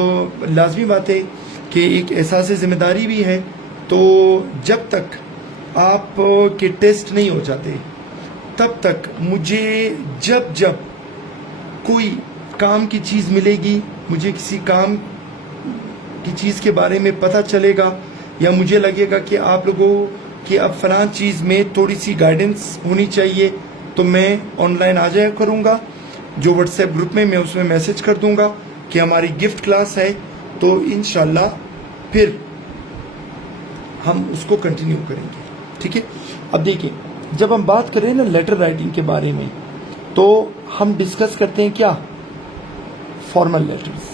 लाजमी बात है कि एक एहसास जिम्मेदारी भी है, तो जब तक आप के टेस्ट नहीं हो जाते तब तक मुझे जब जब कोई काम की चीज़ मिलेगी, मुझे किसी काम की चीज़ के बारे में पता चलेगा या मुझे लगेगा कि आप लोगों की अब फलां चीज़ में थोड़ी सी गाइडेंस होनी चाहिए, तो मैं ऑनलाइन आ जाया करूँगा। जो व्हाट्सएप ग्रुप में मैं उसमें मैसेज कर दूंगा कि हमारी गिफ्ट क्लास है, तो इंशाल्लाह फिर हम उसको कंटिन्यू करेंगे, ठीक है। अब देखिए, जब हम बात करें ना लेटर राइटिंग के बारे में, तो हम डिस्कस करते हैं क्या, फॉर्मल लेटर्स,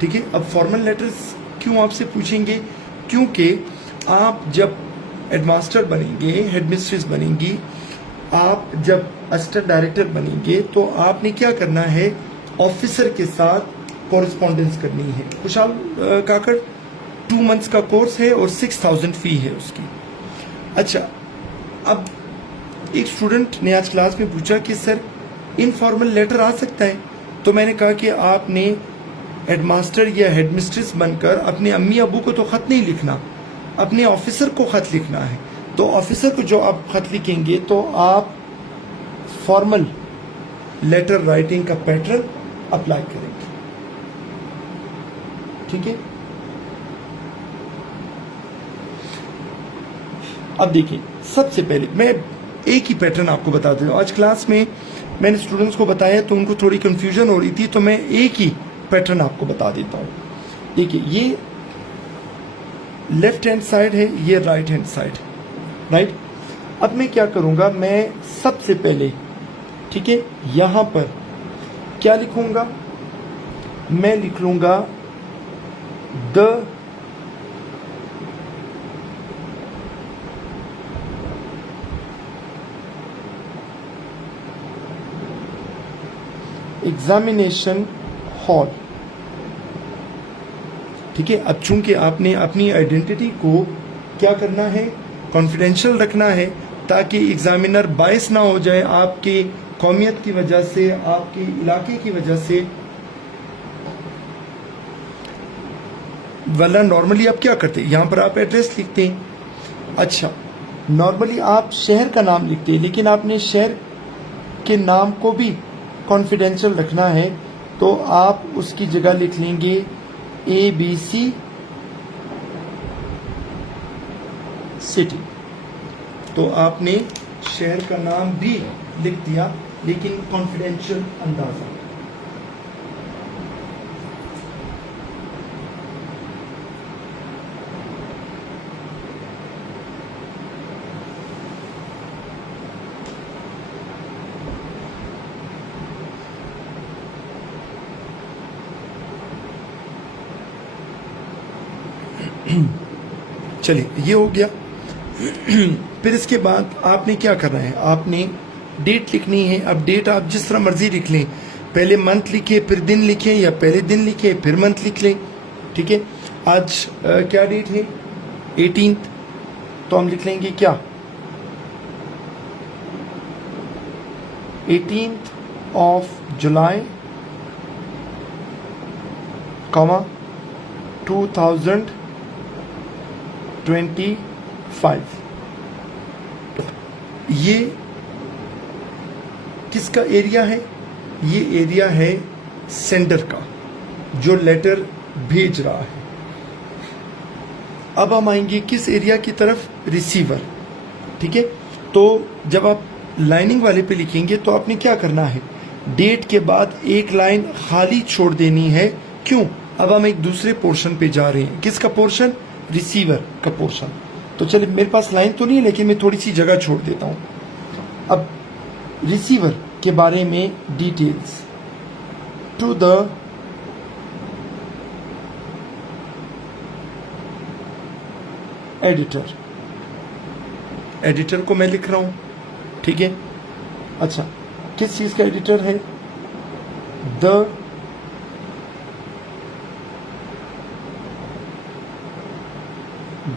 ठीक है। अब फॉर्मल लेटर्स क्यों आपसे पूछेंगे, क्योंकि आप जब हेडमास्टर बनेंगे, हेडमिस्ट्रेस बनेंगी, आप जब असिस्टेंट डायरेक्टर बनेंगे, तो आपने क्या करना है, ऑफिसर के साथ कॉरेस्पॉन्डेंस करनी है। खुशहाल काकड़ 2 मंथ्स का कोर्स है और 6000 फी है उसकी। अच्छा, अब एक स्टूडेंट ने आज क्लास में पूछा कि सर इनफॉर्मल लेटर आ सकता है, तो मैंने कहा कि आपने हेडमास्टर या हेडमिस्ट्रेस बनकर अपने अम्मी अबू को तो खत नहीं लिखना, अपने ऑफिसर को खत लिखना है। तो ऑफिसर को जो आप खत लिखेंगे तो आप फॉर्मल लेटर राइटिंग का पैटर्न अप्लाई करेंगे, ठीक है। अब देखिए, सबसे पहले मैं एक ही पैटर्न आपको बता देता हूं। आज क्लास में मैंने स्टूडेंट्स को बताया तो उनको थोड़ी कंफ्यूजन हो रही थी, तो मैं एक ही पैटर्न आपको बता देता हूं। देखिए, ये लेफ्ट हैंड साइड है, ये राइट हैंड साइड, राइट। अब मैं क्या करूंगा, मैं सबसे पहले, ठीक है, यहां पर क्या लिखूंगा, मैं लिख लूंगा द एग्जामिनेशन हॉल, ठीक है। अब चूंकि आपने अपनी आइडेंटिटी को क्या करना है, कॉन्फिडेंशियल रखना है, ताकि एग्जामिनर बायस ना हो जाए आपके कौमियत की वजह से, आपके इलाके की वजह से। वरना नॉर्मली आप क्या करते हैं, यहां पर आप एड्रेस लिखते हैं। अच्छा, नॉर्मली आप शहर का नाम लिखते हैं, लेकिन आपने शहर के नाम को भी कॉन्फिडेंशियल रखना है, तो आप उसकी जगह लिख लेंगे ABC सिटी। तो आपने शहर का नाम भी लिख दिया, लेकिन कॉन्फिडेंशियल अंदाजा। चलिए, ये हो गया। फिर इसके बाद आपने क्या करना है, आपने डेट लिखनी है। अब डेट आप जिस तरह मर्जी लिख लें, पहले मंथ लिखे फिर दिन लिखे, या पहले दिन लिखे फिर मंथ लिख लें, ठीक है। आज क्या डेट है, 18th, तो हम लिख लेंगे क्या, 18th of July, 2025। ये किसका एरिया है, ये एरिया है सेंडर का, जो लेटर भेज रहा है। अब हम आएंगे किस एरिया की तरफ, रिसीवर, ठीक है। तो जब आप लाइनिंग वाले पे लिखेंगे तो आपने क्या करना है, डेट के बाद एक लाइन खाली छोड़ देनी है। क्यों, अब हम एक दूसरे पोर्शन पे जा रहे हैं। किसका पोर्शन, रिसीवर का पोर्शन। तो चलिए, मेरे पास लाइन तो नहीं है, लेकिन मैं थोड़ी सी जगह छोड़ देता हूं। अब रिसीवर के बारे में details, to the editor. Editor को मैं लिख रहा हूं, ठीक है। अच्छा, किस चीज का एडिटर है? द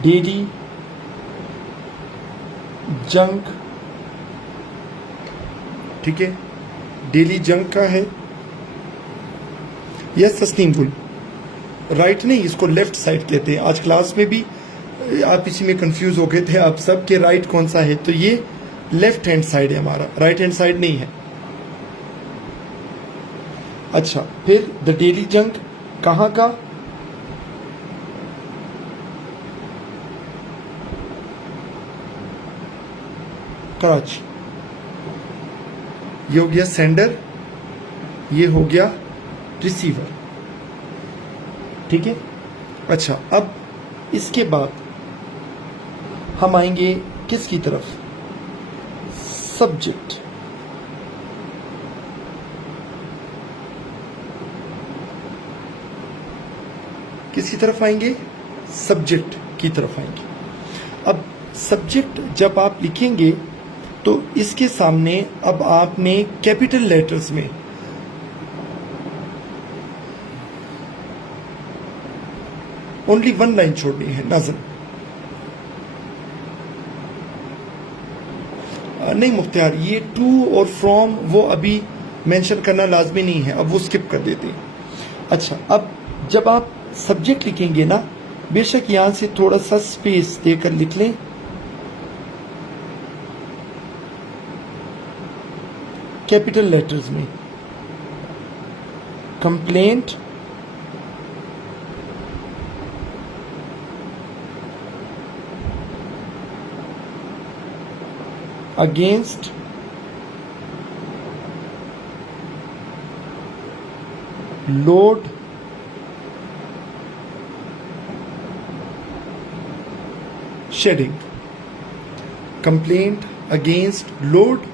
डेली जंक, ठीक है, डेली जंक का है। यस तस्नीम गुल, राइट नहीं, इसको लेफ्ट साइड कहते हैं। आज क्लास में भी आप इसी में कंफ्यूज हो गए थे आप सब के राइट कौन सा है, तो ये लेफ्ट हैंड साइड है हमारा, राइट हैंड साइड नहीं है। अच्छा, फिर द डेली जंक कहां का? कराची। ये हो गया सेंडर, ये हो गया रिसीवर, ठीक है। अच्छा, अब इसके बाद हम आएंगे किसकी तरफ? सब्जेक्ट। किसकी तरफ आएंगे? सब्जेक्ट की तरफ आएंगे। अब सब्जेक्ट जब आप लिखेंगे तो इसके सामने अब आपने कैपिटल लेटर्स में ओनली वन लाइन छोड़नी है, नाज़िम। नहीं मुख्तियार, ये टू और फ्रॉम वो अभी मेंशन करना लाजमी नहीं है, अब वो स्किप कर देते हैं। अच्छा, अब जब आप सब्जेक्ट लिखेंगे ना, बेशक यहां से थोड़ा सा स्पेस देकर लिख लें। कैपिटल लेटर्स में complaint against load shedding. Complaint against load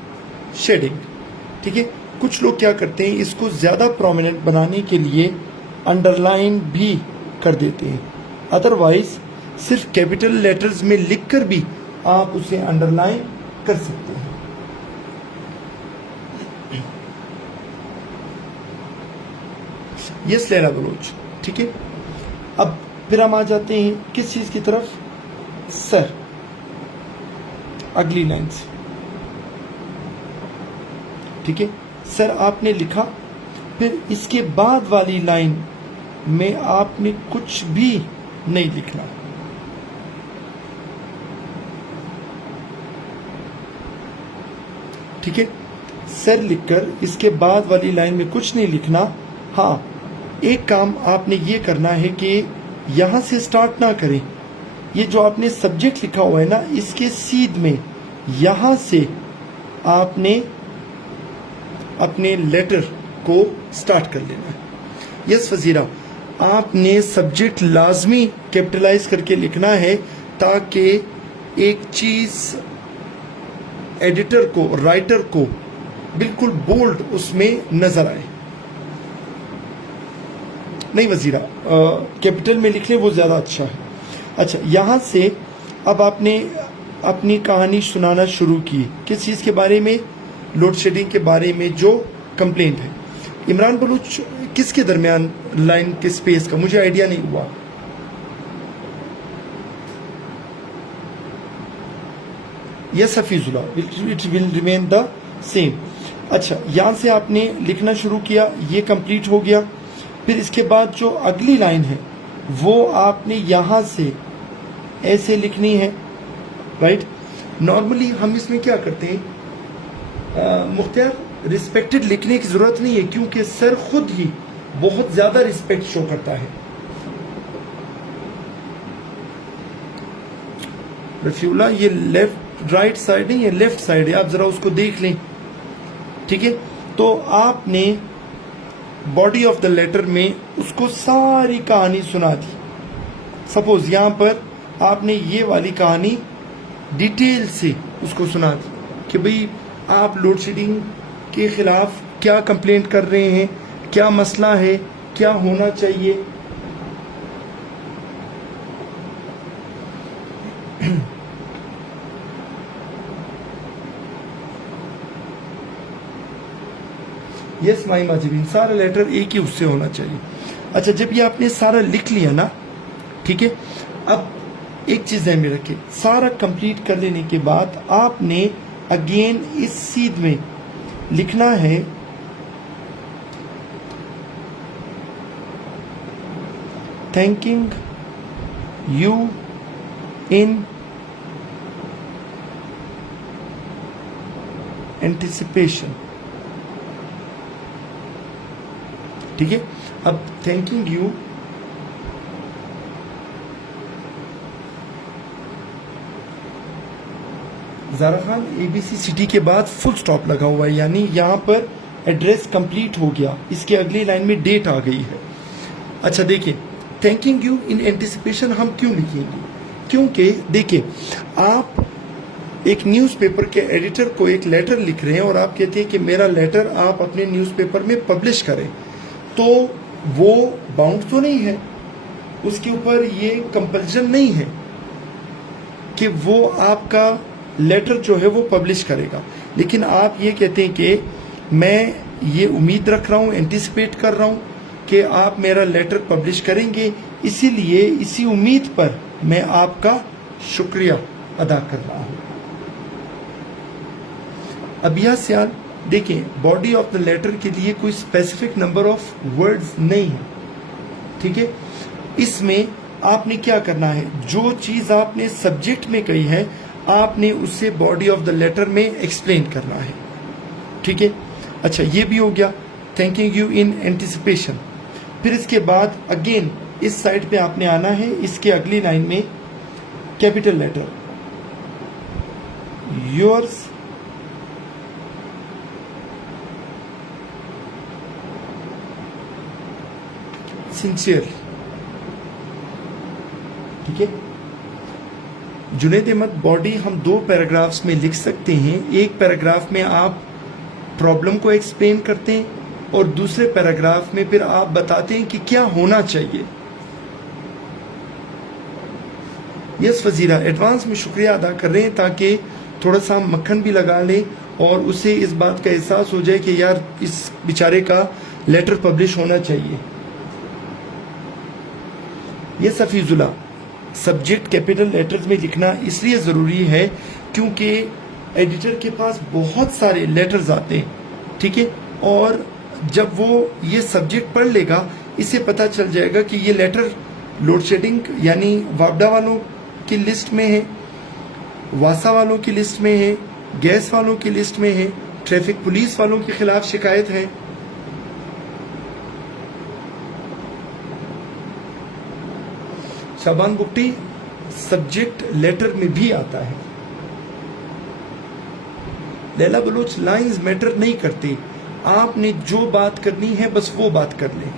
shedding, ठीक है। कुछ लोग क्या करते हैं, इसको ज्यादा प्रोमिनेंट बनाने के लिए अंडरलाइन भी कर देते हैं, अदरवाइज सिर्फ कैपिटल लेटर्स में लिखकर भी आप उसे अंडरलाइन कर सकते हैं। यस लैला बलोच, ठीक है। अब फिर हम आ जाते हैं किस चीज की तरफ? सर, अगली लाइन से, ठीक है। सर आपने लिखा, फिर इसके बाद वाली लाइन में आपने कुछ भी नहीं लिखना, ठीक है। सर लिखकर इसके बाद वाली लाइन में कुछ नहीं लिखना। हाँ, एक काम आपने ये करना है कि यहां से स्टार्ट ना करें। ये जो आपने सब्जेक्ट लिखा हुआ है ना, इसके सीध में यहां से आपने अपने लेटर को स्टार्ट कर लेना है। यस वजीरा, आपने सब्जेक्ट लाजमी कैपिटलाइज करके लिखना है ताकि एक चीज एडिटर को, राइटर को बिल्कुल बोल्ड उसमें नजर आए। नहीं वजीरा, कैपिटल में लिख लें, वो ज्यादा अच्छा है। अच्छा, यहां से अब आपने अपनी कहानी सुनाना शुरू की। किस चीज के बारे में? लोड शेडिंग के बारे में, जो कंप्लेंट है। इमरान बलूच, किसके दरमियान लाइन के स्पेस का मुझे आइडिया नहीं हुआ। Yes Hafizullah, it will remain the same. अच्छा, यहां से आपने लिखना शुरू किया, ये कंप्लीट हो गया। फिर इसके बाद जो अगली लाइन है वो आपने यहां से ऐसे लिखनी है, राइट। नॉर्मली हम इसमें क्या करते हैं, मुख्तियार, रिस्पेक्टेड लिखने की जरूरत नहीं है क्योंकि सर खुद ही बहुत ज्यादा रिस्पेक्ट शो करता है। रफीउल्लाह, ये लेफ्ट राइट साइड नहीं, ये लेफ्ट साइड है, आप जरा उसको देख लें, ठीक है। तो आपने बॉडी ऑफ द लेटर में उसको सारी कहानी सुना दी। सपोज यहां पर आपने ये वाली कहानी डिटेल से उसको सुना दी कि भाई आप लोड शेडिंग के खिलाफ क्या कंप्लेंट कर रहे हैं, क्या मसला है, क्या होना चाहिए। यस माई माजिबीन, सारा लेटर एक ही उससे होना चाहिए। अच्छा, जब ये आपने सारा लिख लिया ना, ठीक है, अब एक चीज ध्यान में रखिए, सारा कंप्लीट कर लेने के बाद आपने अगेन इस सीध में लिखना है थैंकिंग यू इन एंटिसिपेशन। ठीक है, अब thanking you Zara Khan ABC city के बाद फुल स्टॉप लगा हुआ है, यानी यहां पर एड्रेस कंप्लीट हो गया, इसके अगली लाइन में डेट आ गई है। अच्छा देखिए, थैंकिंग यू इन एंटिसिपेशन हम क्यों लिखेंगे, क्योंकि देखिए आप एक न्यूज़पेपर के एडिटर को एक लेटर लिख रहे हैं और आप कहते हैं कि मेरा लेटर आप अपने न्यूज़पेपर में पब्लिश करें, तो वो बाउंड तो नहीं है, उसके ऊपर ये कंपल्शन नहीं है कि वो आपका लेटर जो है वो पब्लिश करेगा, लेकिन आप ये कहते हैं कि मैं ये उम्मीद रख रहा हूँ, एंटिसिपेट कर रहा हूँ कि आप मेरा लेटर पब्लिश करेंगे, इसीलिए इसी उम्मीद पर मैं आपका शुक्रिया अदा कर रहा हूँ। अब यह सवाल देखिए, बॉडी ऑफ द लेटर के लिए कोई स्पेसिफिक नंबर ऑफ वर्ड्स नहीं है, ठीक है। इसमें आपने क्या करना है, जो चीज आपने सब्जेक्ट में कही है आपने उससे बॉडी ऑफ द लेटर में एक्सप्लेन करना है, ठीक है। अच्छा, ये भी हो गया थैंकिंग यू इन एंटिसिपेशन। फिर इसके बाद अगेन इस साइड पे आपने आना है, इसके अगली लाइन में कैपिटल लेटर योर्स सिंसियरली, ठीक है। जुनैद अहमद बॉडी हम 2 पैराग्राफ्स में लिख सकते हैं, एक पैराग्राफ में आप प्रॉब्लम को एक्सप्लेन करते हैं और दूसरे पैराग्राफ में फिर आप बताते हैं कि क्या होना चाहिए। यस वजीरा, एडवांस में शुक्रिया अदा कर रहे हैं ताकि थोड़ा सा हम मक्खन भी लगा लें और उसे इस बात का एहसास हो जाए कि यार इस बेचारे का लेटर पब्लिश होना चाहिए। ये सफीजुल्ला, सब्जेक्ट कैपिटल लेटर्स में लिखना इसलिए ज़रूरी है क्योंकि एडिटर के पास बहुत सारे लेटर्स आते हैं, ठीक है, और जब वो ये सब्जेक्ट पढ़ लेगा इसे पता चल जाएगा कि ये लेटर लोड शेडिंग यानी वापडा वालों की लिस्ट में है, वासा वालों की लिस्ट में है, गैस वालों की लिस्ट में है, ट्रैफिक पुलिस वालों के खिलाफ शिकायत है। शाबान बुक्टी सब्जेक्ट लेटर में भी आता है। लैला बलोच, लाइंस मैटर नहीं करती, आपने जो बात करनी है बस वो बात कर लें।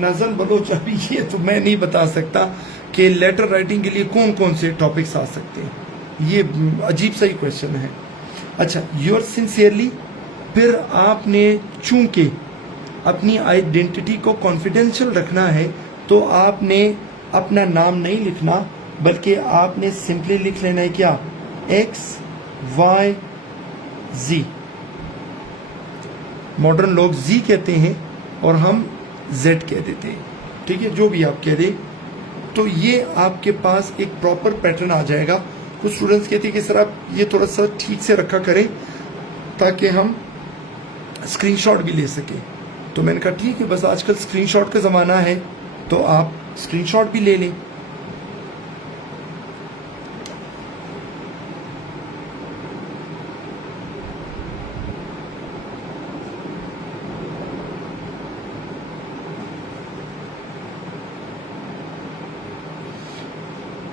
नजर बलोच, अभी ये तो मैं नहीं बता सकता कि लेटर राइटिंग के लिए कौन कौन से टॉपिक्स आ सकते हैं, ये अजीब सा ही क्वेश्चन है। अच्छा, योर सिंसियरली, फिर आपने चूंकि अपनी आइडेंटिटी को कॉन्फिडेंशियल रखना है तो आपने अपना नाम नहीं लिखना बल्कि आपने सिंपली लिख लेना है क्या, XYZ। मॉडर्न लोग Z कहते हैं और हम Z कह देते हैं, ठीक है, जो भी आप कह दें। तो ये आपके पास एक प्रॉपर पैटर्न आ जाएगा। कुछ स्टूडेंट्स कहते हैं कि सर आप ये थोड़ा सा ठीक से रखा करें ताकि हम स्क्रीनशॉट भी ले सकें, तो मैंने कहा ठीक है, बस आजकल स्क्रीनशॉट का ज़माना है तो आप स्क्रीनशॉट भी ले लें।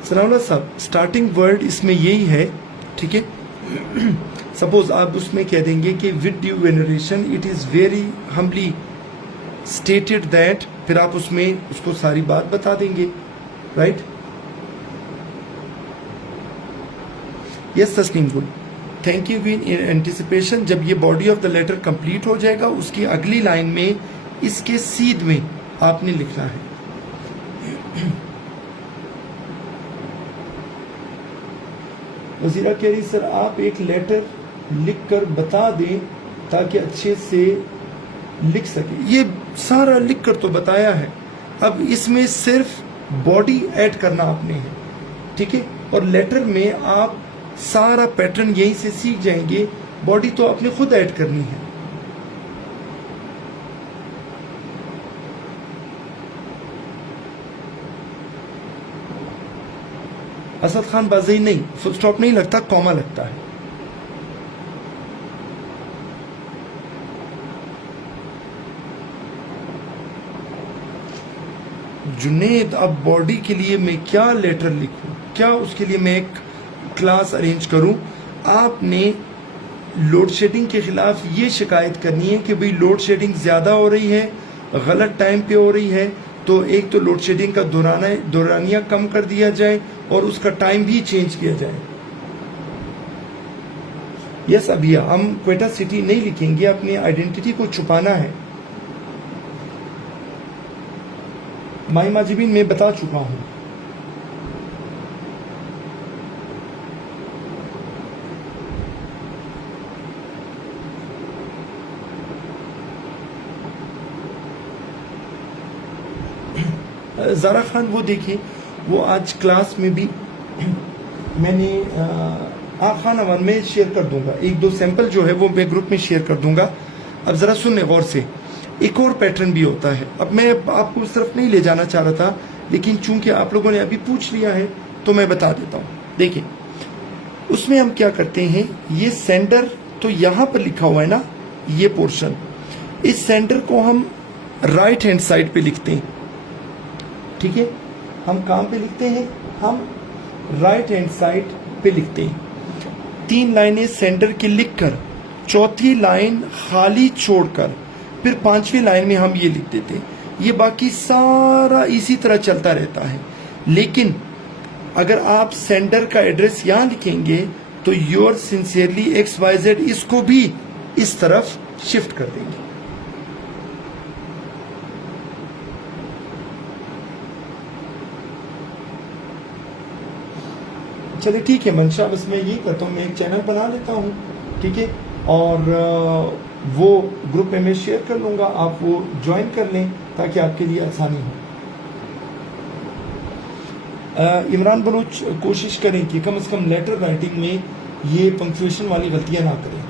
सनाउल्लाह साहब, स्टार्टिंग वर्ड इसमें यही है, ठीक है। सपोज आप उसमें कह देंगे कि with due veneration it is very humbly stated that, फिर आप उसमें उसको सारी बात बता देंगे, राइट। यस तस्लीम गुल, थैंक यू इन एंटिसिपेशन। जब ये body of the letter complete हो जाएगा, उसकी अगली लाइन में इसके सीध में आपने लिखना है वजीरा कह रही सर आप एक लेटर लिख कर बता दें ताकि अच्छे से लिख सके। ये सारा लिख कर तो बताया है, अब इसमें सिर्फ बॉडी ऐड करना आपने है, ठीक है। और लेटर में आप सारा पैटर्न यहीं से सीख जाएंगे, बॉडी तो आपने खुद ऐड करनी है। असद खान बाज़ई नहीं, फुल स्टॉप नहीं लगता, कॉमा लगता है। जुनेद अब बॉडी के लिए मैं क्या लेटर लिखूं, क्या उसके लिए मैं एक क्लास अरेंज करूं। आपने लोड शेडिंग के खिलाफ ये शिकायत करनी है कि भाई लोड शेडिंग ज्यादा हो रही है, गलत टाइम पे हो रही है, तो एक तो लोड शेडिंग का दौरानिया कम कर दिया जाए और उसका टाइम भी चेंज किया जाए। यस अभिया, हम क्वेटा सिटी नहीं लिखेंगे, अपनी आइडेंटिटी को छुपाना है। माई माजिबीन मैं बता चुका हूं। ज़ारा खान वो देखिए, वो आज क्लास में भी मैंने खान अवान में शेयर कर दूंगा, एक दो सैंपल जो है वो मैं ग्रुप में शेयर कर दूंगा। अब ज़रा सुनने गौर से, एक और पैटर्न भी होता है। अब मैं आपको उस तरफ नहीं ले जाना चाह रहा था, लेकिन चूंकि आप लोगों ने अभी पूछ लिया है तो मैं बता देता हूँ। देखिए उसमें हम क्या करते हैं, ये सेंडर तो यहाँ पर लिखा हुआ है ना, ये पोर्शन, इस सेंडर को हम राइट हैंड साइड पे लिखते हैं, ठीक है। हम कहाँ पे लिखते हैं, हम राइट हैंड साइड पे लिखते हैं। 3 लाइनें सेंडर की लिखकर, चौथी लाइन खाली छोड़कर, फिर 5वीं लाइन में हम ये लिख देते हैं। ये बाकी सारा इसी तरह चलता रहता है, लेकिन अगर आप सेंडर का एड्रेस यहां लिखेंगे तो योर सिंसियरली XYZ इसको भी इस तरफ शिफ्ट कर देंगे। चलिए ठीक है मंशा, बस मैं यही करता हूँ, मैं एक चैनल बना लेता हूँ, ठीक है, और वो ग्रुप में मैं शेयर कर लूंगा, आप वो ज्वाइन कर लें ताकि आपके लिए आसानी हो। इमरान बलूच कोशिश करें कि कम से कम लेटर राइटिंग में ये पंक्चुएशन वाली गलतियां ना करें।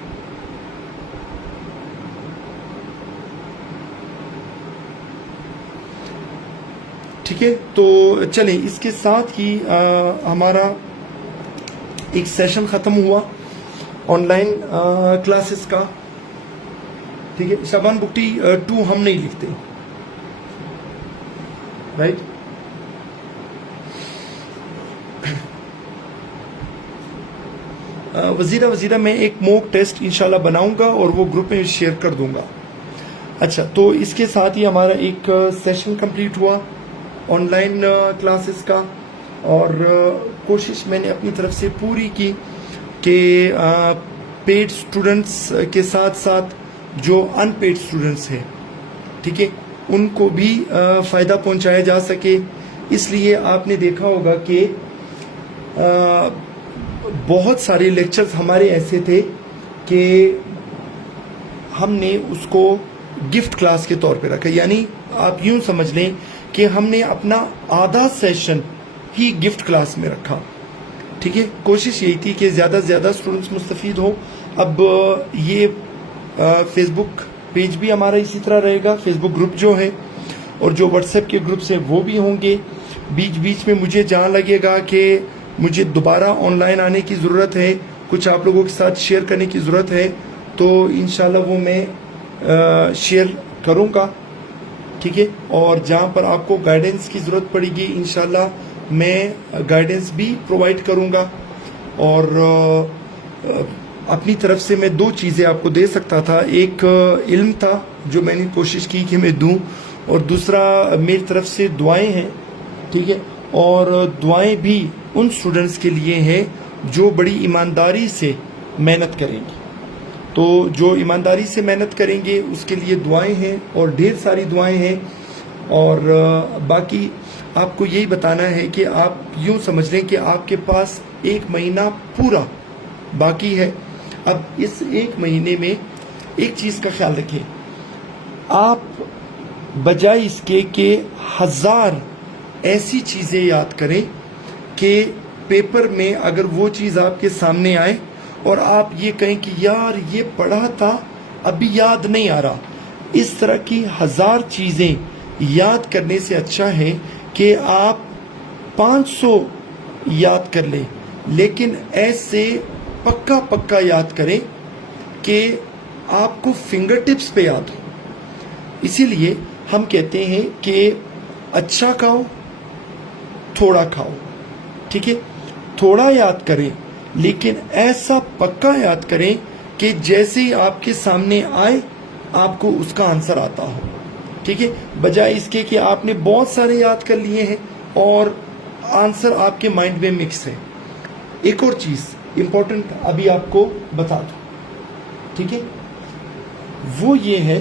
ठीक है, तो चलें, इसके साथ ही हमारा एक सेशन खत्म हुआ ऑनलाइन क्लासेस का, ठीक है। शाबान बुकटी 2 हम नहीं लिखते, राइट। वजीरा मैं एक मॉक टेस्ट इंशाल्लाह बनाऊंगा और वो ग्रुप में शेयर कर दूंगा। अच्छा, तो इसके साथ ही हमारा एक सेशन कंप्लीट हुआ ऑनलाइन क्लासेस का, और कोशिश मैंने अपनी तरफ से पूरी की कि पेड स्टूडेंट्स के साथ साथ जो अनपेड स्टूडेंट्स हैं, ठीक है, उनको भी फ़ायदा पहुंचाया जा सके। इसलिए आपने देखा होगा कि बहुत सारे लेक्चर्स हमारे ऐसे थे कि हमने उसको गिफ्ट क्लास के तौर पे रखा, यानी आप यूं समझ लें कि हमने अपना आधा सेशन ही गिफ्ट क्लास में रखा, ठीक है। कोशिश यही थी कि ज़्यादा से ज़्यादा स्टूडेंट्स मुस्तफ़ीद हो। अब ये फेसबुक पेज भी हमारा इसी तरह रहेगा, फेसबुक ग्रुप जो है, और जो व्हाट्सएप के ग्रुप्स हैं वो भी होंगे। बीच बीच में मुझे जहाँ लगेगा कि मुझे दोबारा ऑनलाइन आने की ज़रूरत है, कुछ आप लोगों के साथ शेयर करने की ज़रूरत है, तो इंशाल्लाह वो मैं शेयर करूँगा, ठीक है। और जहाँ पर आपको गाइडेंस की ज़रूरत पड़ेगी इंशाल्लाह मैं गाइडेंस भी प्रोवाइड करूँगा। और अपनी तरफ से मैं 2 चीज़ें आपको दे सकता था, एक इल्म था जो मैंने कोशिश की कि मैं दूं, और दूसरा मेरी तरफ से दुआएं हैं, ठीक है। और दुआएं भी उन स्टूडेंट्स के लिए हैं जो बड़ी ईमानदारी से मेहनत करेंगे। तो जो ईमानदारी से मेहनत करेंगे उसके लिए दुआएं हैं और ढेर सारी दुआएं हैं। और बाकी आपको यही बताना है कि आप यूं समझ लें कि आपके पास 1 महीना पूरा बाकी है। अब इस 1 महीने में एक चीज़ का ख्याल रखें, आप बजाय इसके कि 1000 ऐसी चीज़ें याद करें कि पेपर में अगर वो चीज़ आपके सामने आए और आप ये कहें कि यार ये पढ़ा था अभी याद नहीं आ रहा, इस तरह की 1000 चीज़ें याद करने से अच्छा है कि आप 500 याद कर लें, लेकिन ऐसे पक्का पक्का याद करें कि आपको फिंगर टिप्स पे याद हो। इसीलिए हम कहते हैं कि अच्छा खाओ थोड़ा खाओ, ठीक है, थोड़ा याद करें लेकिन ऐसा पक्का याद करें कि जैसे ही आपके सामने आए आपको उसका आंसर आता हो, ठीक है, बजाय इसके कि आपने बहुत सारे याद कर लिए हैं और आंसर आपके माइंड में मिक्स है। एक और चीज़ इम्पोर्टेंट अभी आपको बता दूं, ठीक है, वो ये है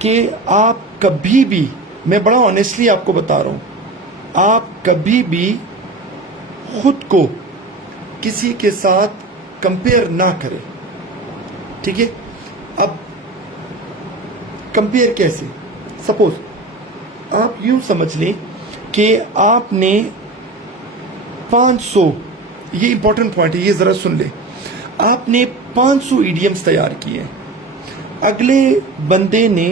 कि आप कभी भी, मैं बड़ा ऑनेस्टली आपको बता रहा हूं, आप कभी भी खुद को किसी के साथ कंपेयर ना करें, ठीक है। अब कंपेयर कैसे? सपोज आप यूं समझ लें कि आपने 500, ये इंपॉर्टेंट पॉइंट है, ये जरा सुन ले, आपने 500 इडियम्स तैयार किए हैं, अगले बंदे ने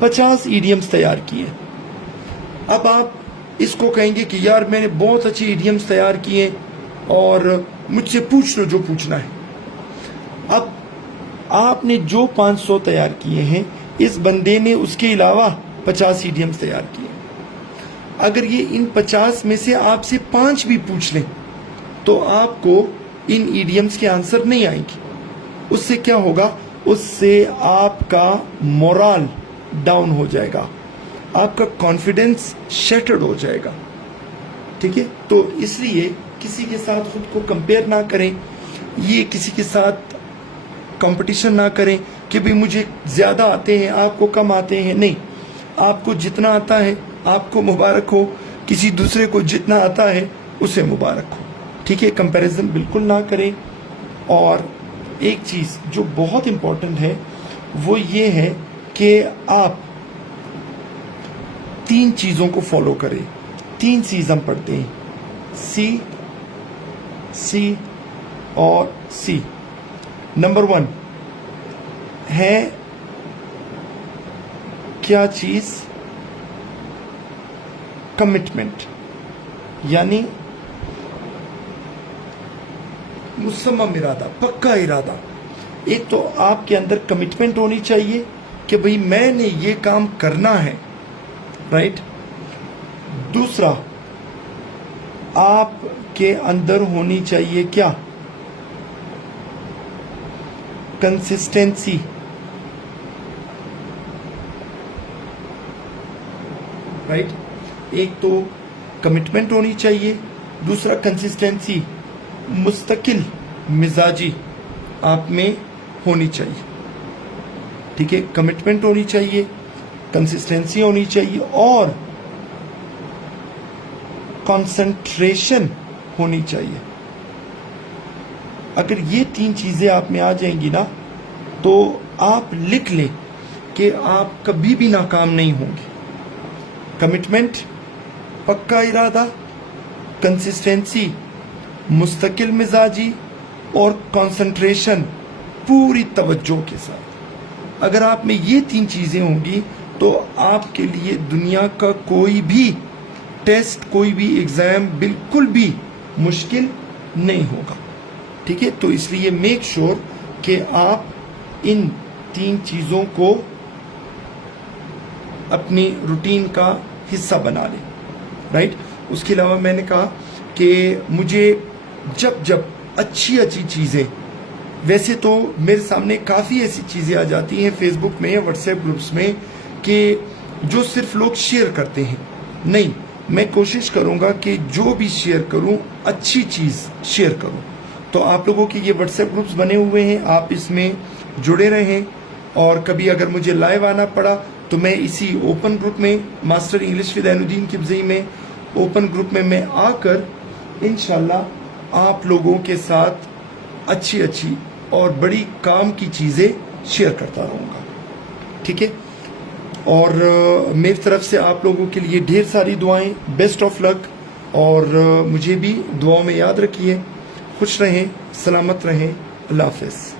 50 इडियम्स तैयार किए। अब आप इसको कहेंगे कि यार मैंने बहुत अच्छे इडियम्स तैयार किए और मुझसे पूछ लो जो पूछना है। अब आपने जो 500 तैयार किए हैं, इस बंदे ने उसके अलावा 50 इडियम्स तैयार किए। अगर ये इन 50 में से आपसे 5 भी पूछ लें तो आपको इन इडियम्स के आंसर नहीं आएंगे। उससे क्या होगा? उससे आपका मोरल डाउन हो जाएगा, आपका कॉन्फिडेंस शैटर्ड हो जाएगा, ठीक है। तो इसलिए किसी के साथ खुद को कंपेयर ना करें, ये किसी के साथ कंपटीशन ना करें कि भाई मुझे ज़्यादा आते हैं आपको कम आते हैं। नहीं, आपको जितना आता है आपको मुबारक हो, किसी दूसरे को जितना आता है उसे मुबारक हो, ठीक है। कंपैरिजन बिल्कुल ना करें। और एक चीज़ जो बहुत इम्पोर्टेंट है वो ये है कि आप 3 चीज़ों को फॉलो करें। 3 चीज़ हम पढ़ते हैं, सी और सी। नंबर 1 है क्या चीज़? कमिटमेंट, यानी मुसम्मम इरादा, पक्का इरादा। एक तो आपके अंदर कमिटमेंट होनी चाहिए कि भाई मैंने ये काम करना है, राइट। दूसरा, आपके अंदर होनी चाहिए क्या? Consistency, right. एक तो कमिटमेंट होनी चाहिए, दूसरा कंसिस्टेंसी, मुस्तकिल मिजाजी आप में होनी चाहिए, ठीक है। कमिटमेंट होनी चाहिए, कंसिस्टेंसी होनी चाहिए और कंसंट्रेशन होनी चाहिए। अगर ये 3 चीज़ें आप में आ जाएंगी ना तो आप लिख लें कि आप कभी भी नाकाम नहीं होंगे। कमिटमेंट, पक्का इरादा, कंसिस्टेंसी, मुस्तकिल मिजाजी और कंसंट्रेशन, पूरी तवज्जो के साथ। अगर आप में ये 3 चीज़ें होंगी तो आपके लिए दुनिया का कोई भी टेस्ट, कोई भी एग्ज़ाम बिल्कुल भी मुश्किल नहीं होगा, ठीक है। तो इसलिए मेक श्योर कि आप इन 3 चीज़ों को अपनी रूटीन का हिस्सा बना लें, राइट। उसके अलावा मैंने कहा कि मुझे जब जब अच्छी चीज़ें, वैसे तो मेरे सामने काफ़ी ऐसी चीज़ें आ जाती हैं फेसबुक में या व्हाट्सएप ग्रुप्स में कि जो सिर्फ लोग शेयर करते हैं, नहीं, मैं कोशिश करूँगा कि जो भी शेयर करूँ अच्छी चीज़ शेयर करूँ। तो आप लोगों के ये व्हाट्सएप ग्रुप्स बने हुए हैं, आप इसमें जुड़े रहें। और कभी अगर मुझे लाइव आना पड़ा तो मैं इसी ओपन ग्रुप में, मास्टर इंग्लिश विद ऐनुद्दीन किब्ज़ई में, ओपन ग्रुप में मैं आकर इंशाल्लाह आप लोगों के साथ अच्छी अच्छी और बड़ी काम की चीज़ें शेयर करता रहूँगा, ठीक है। और मेरी तरफ से आप लोगों के लिए ढेर सारी दुआएं, बेस्ट ऑफ लक। और मुझे भी दुआओं में याद रखिए। खुश रहें, सलामत रहें। अल्लाह हाफ़िज़।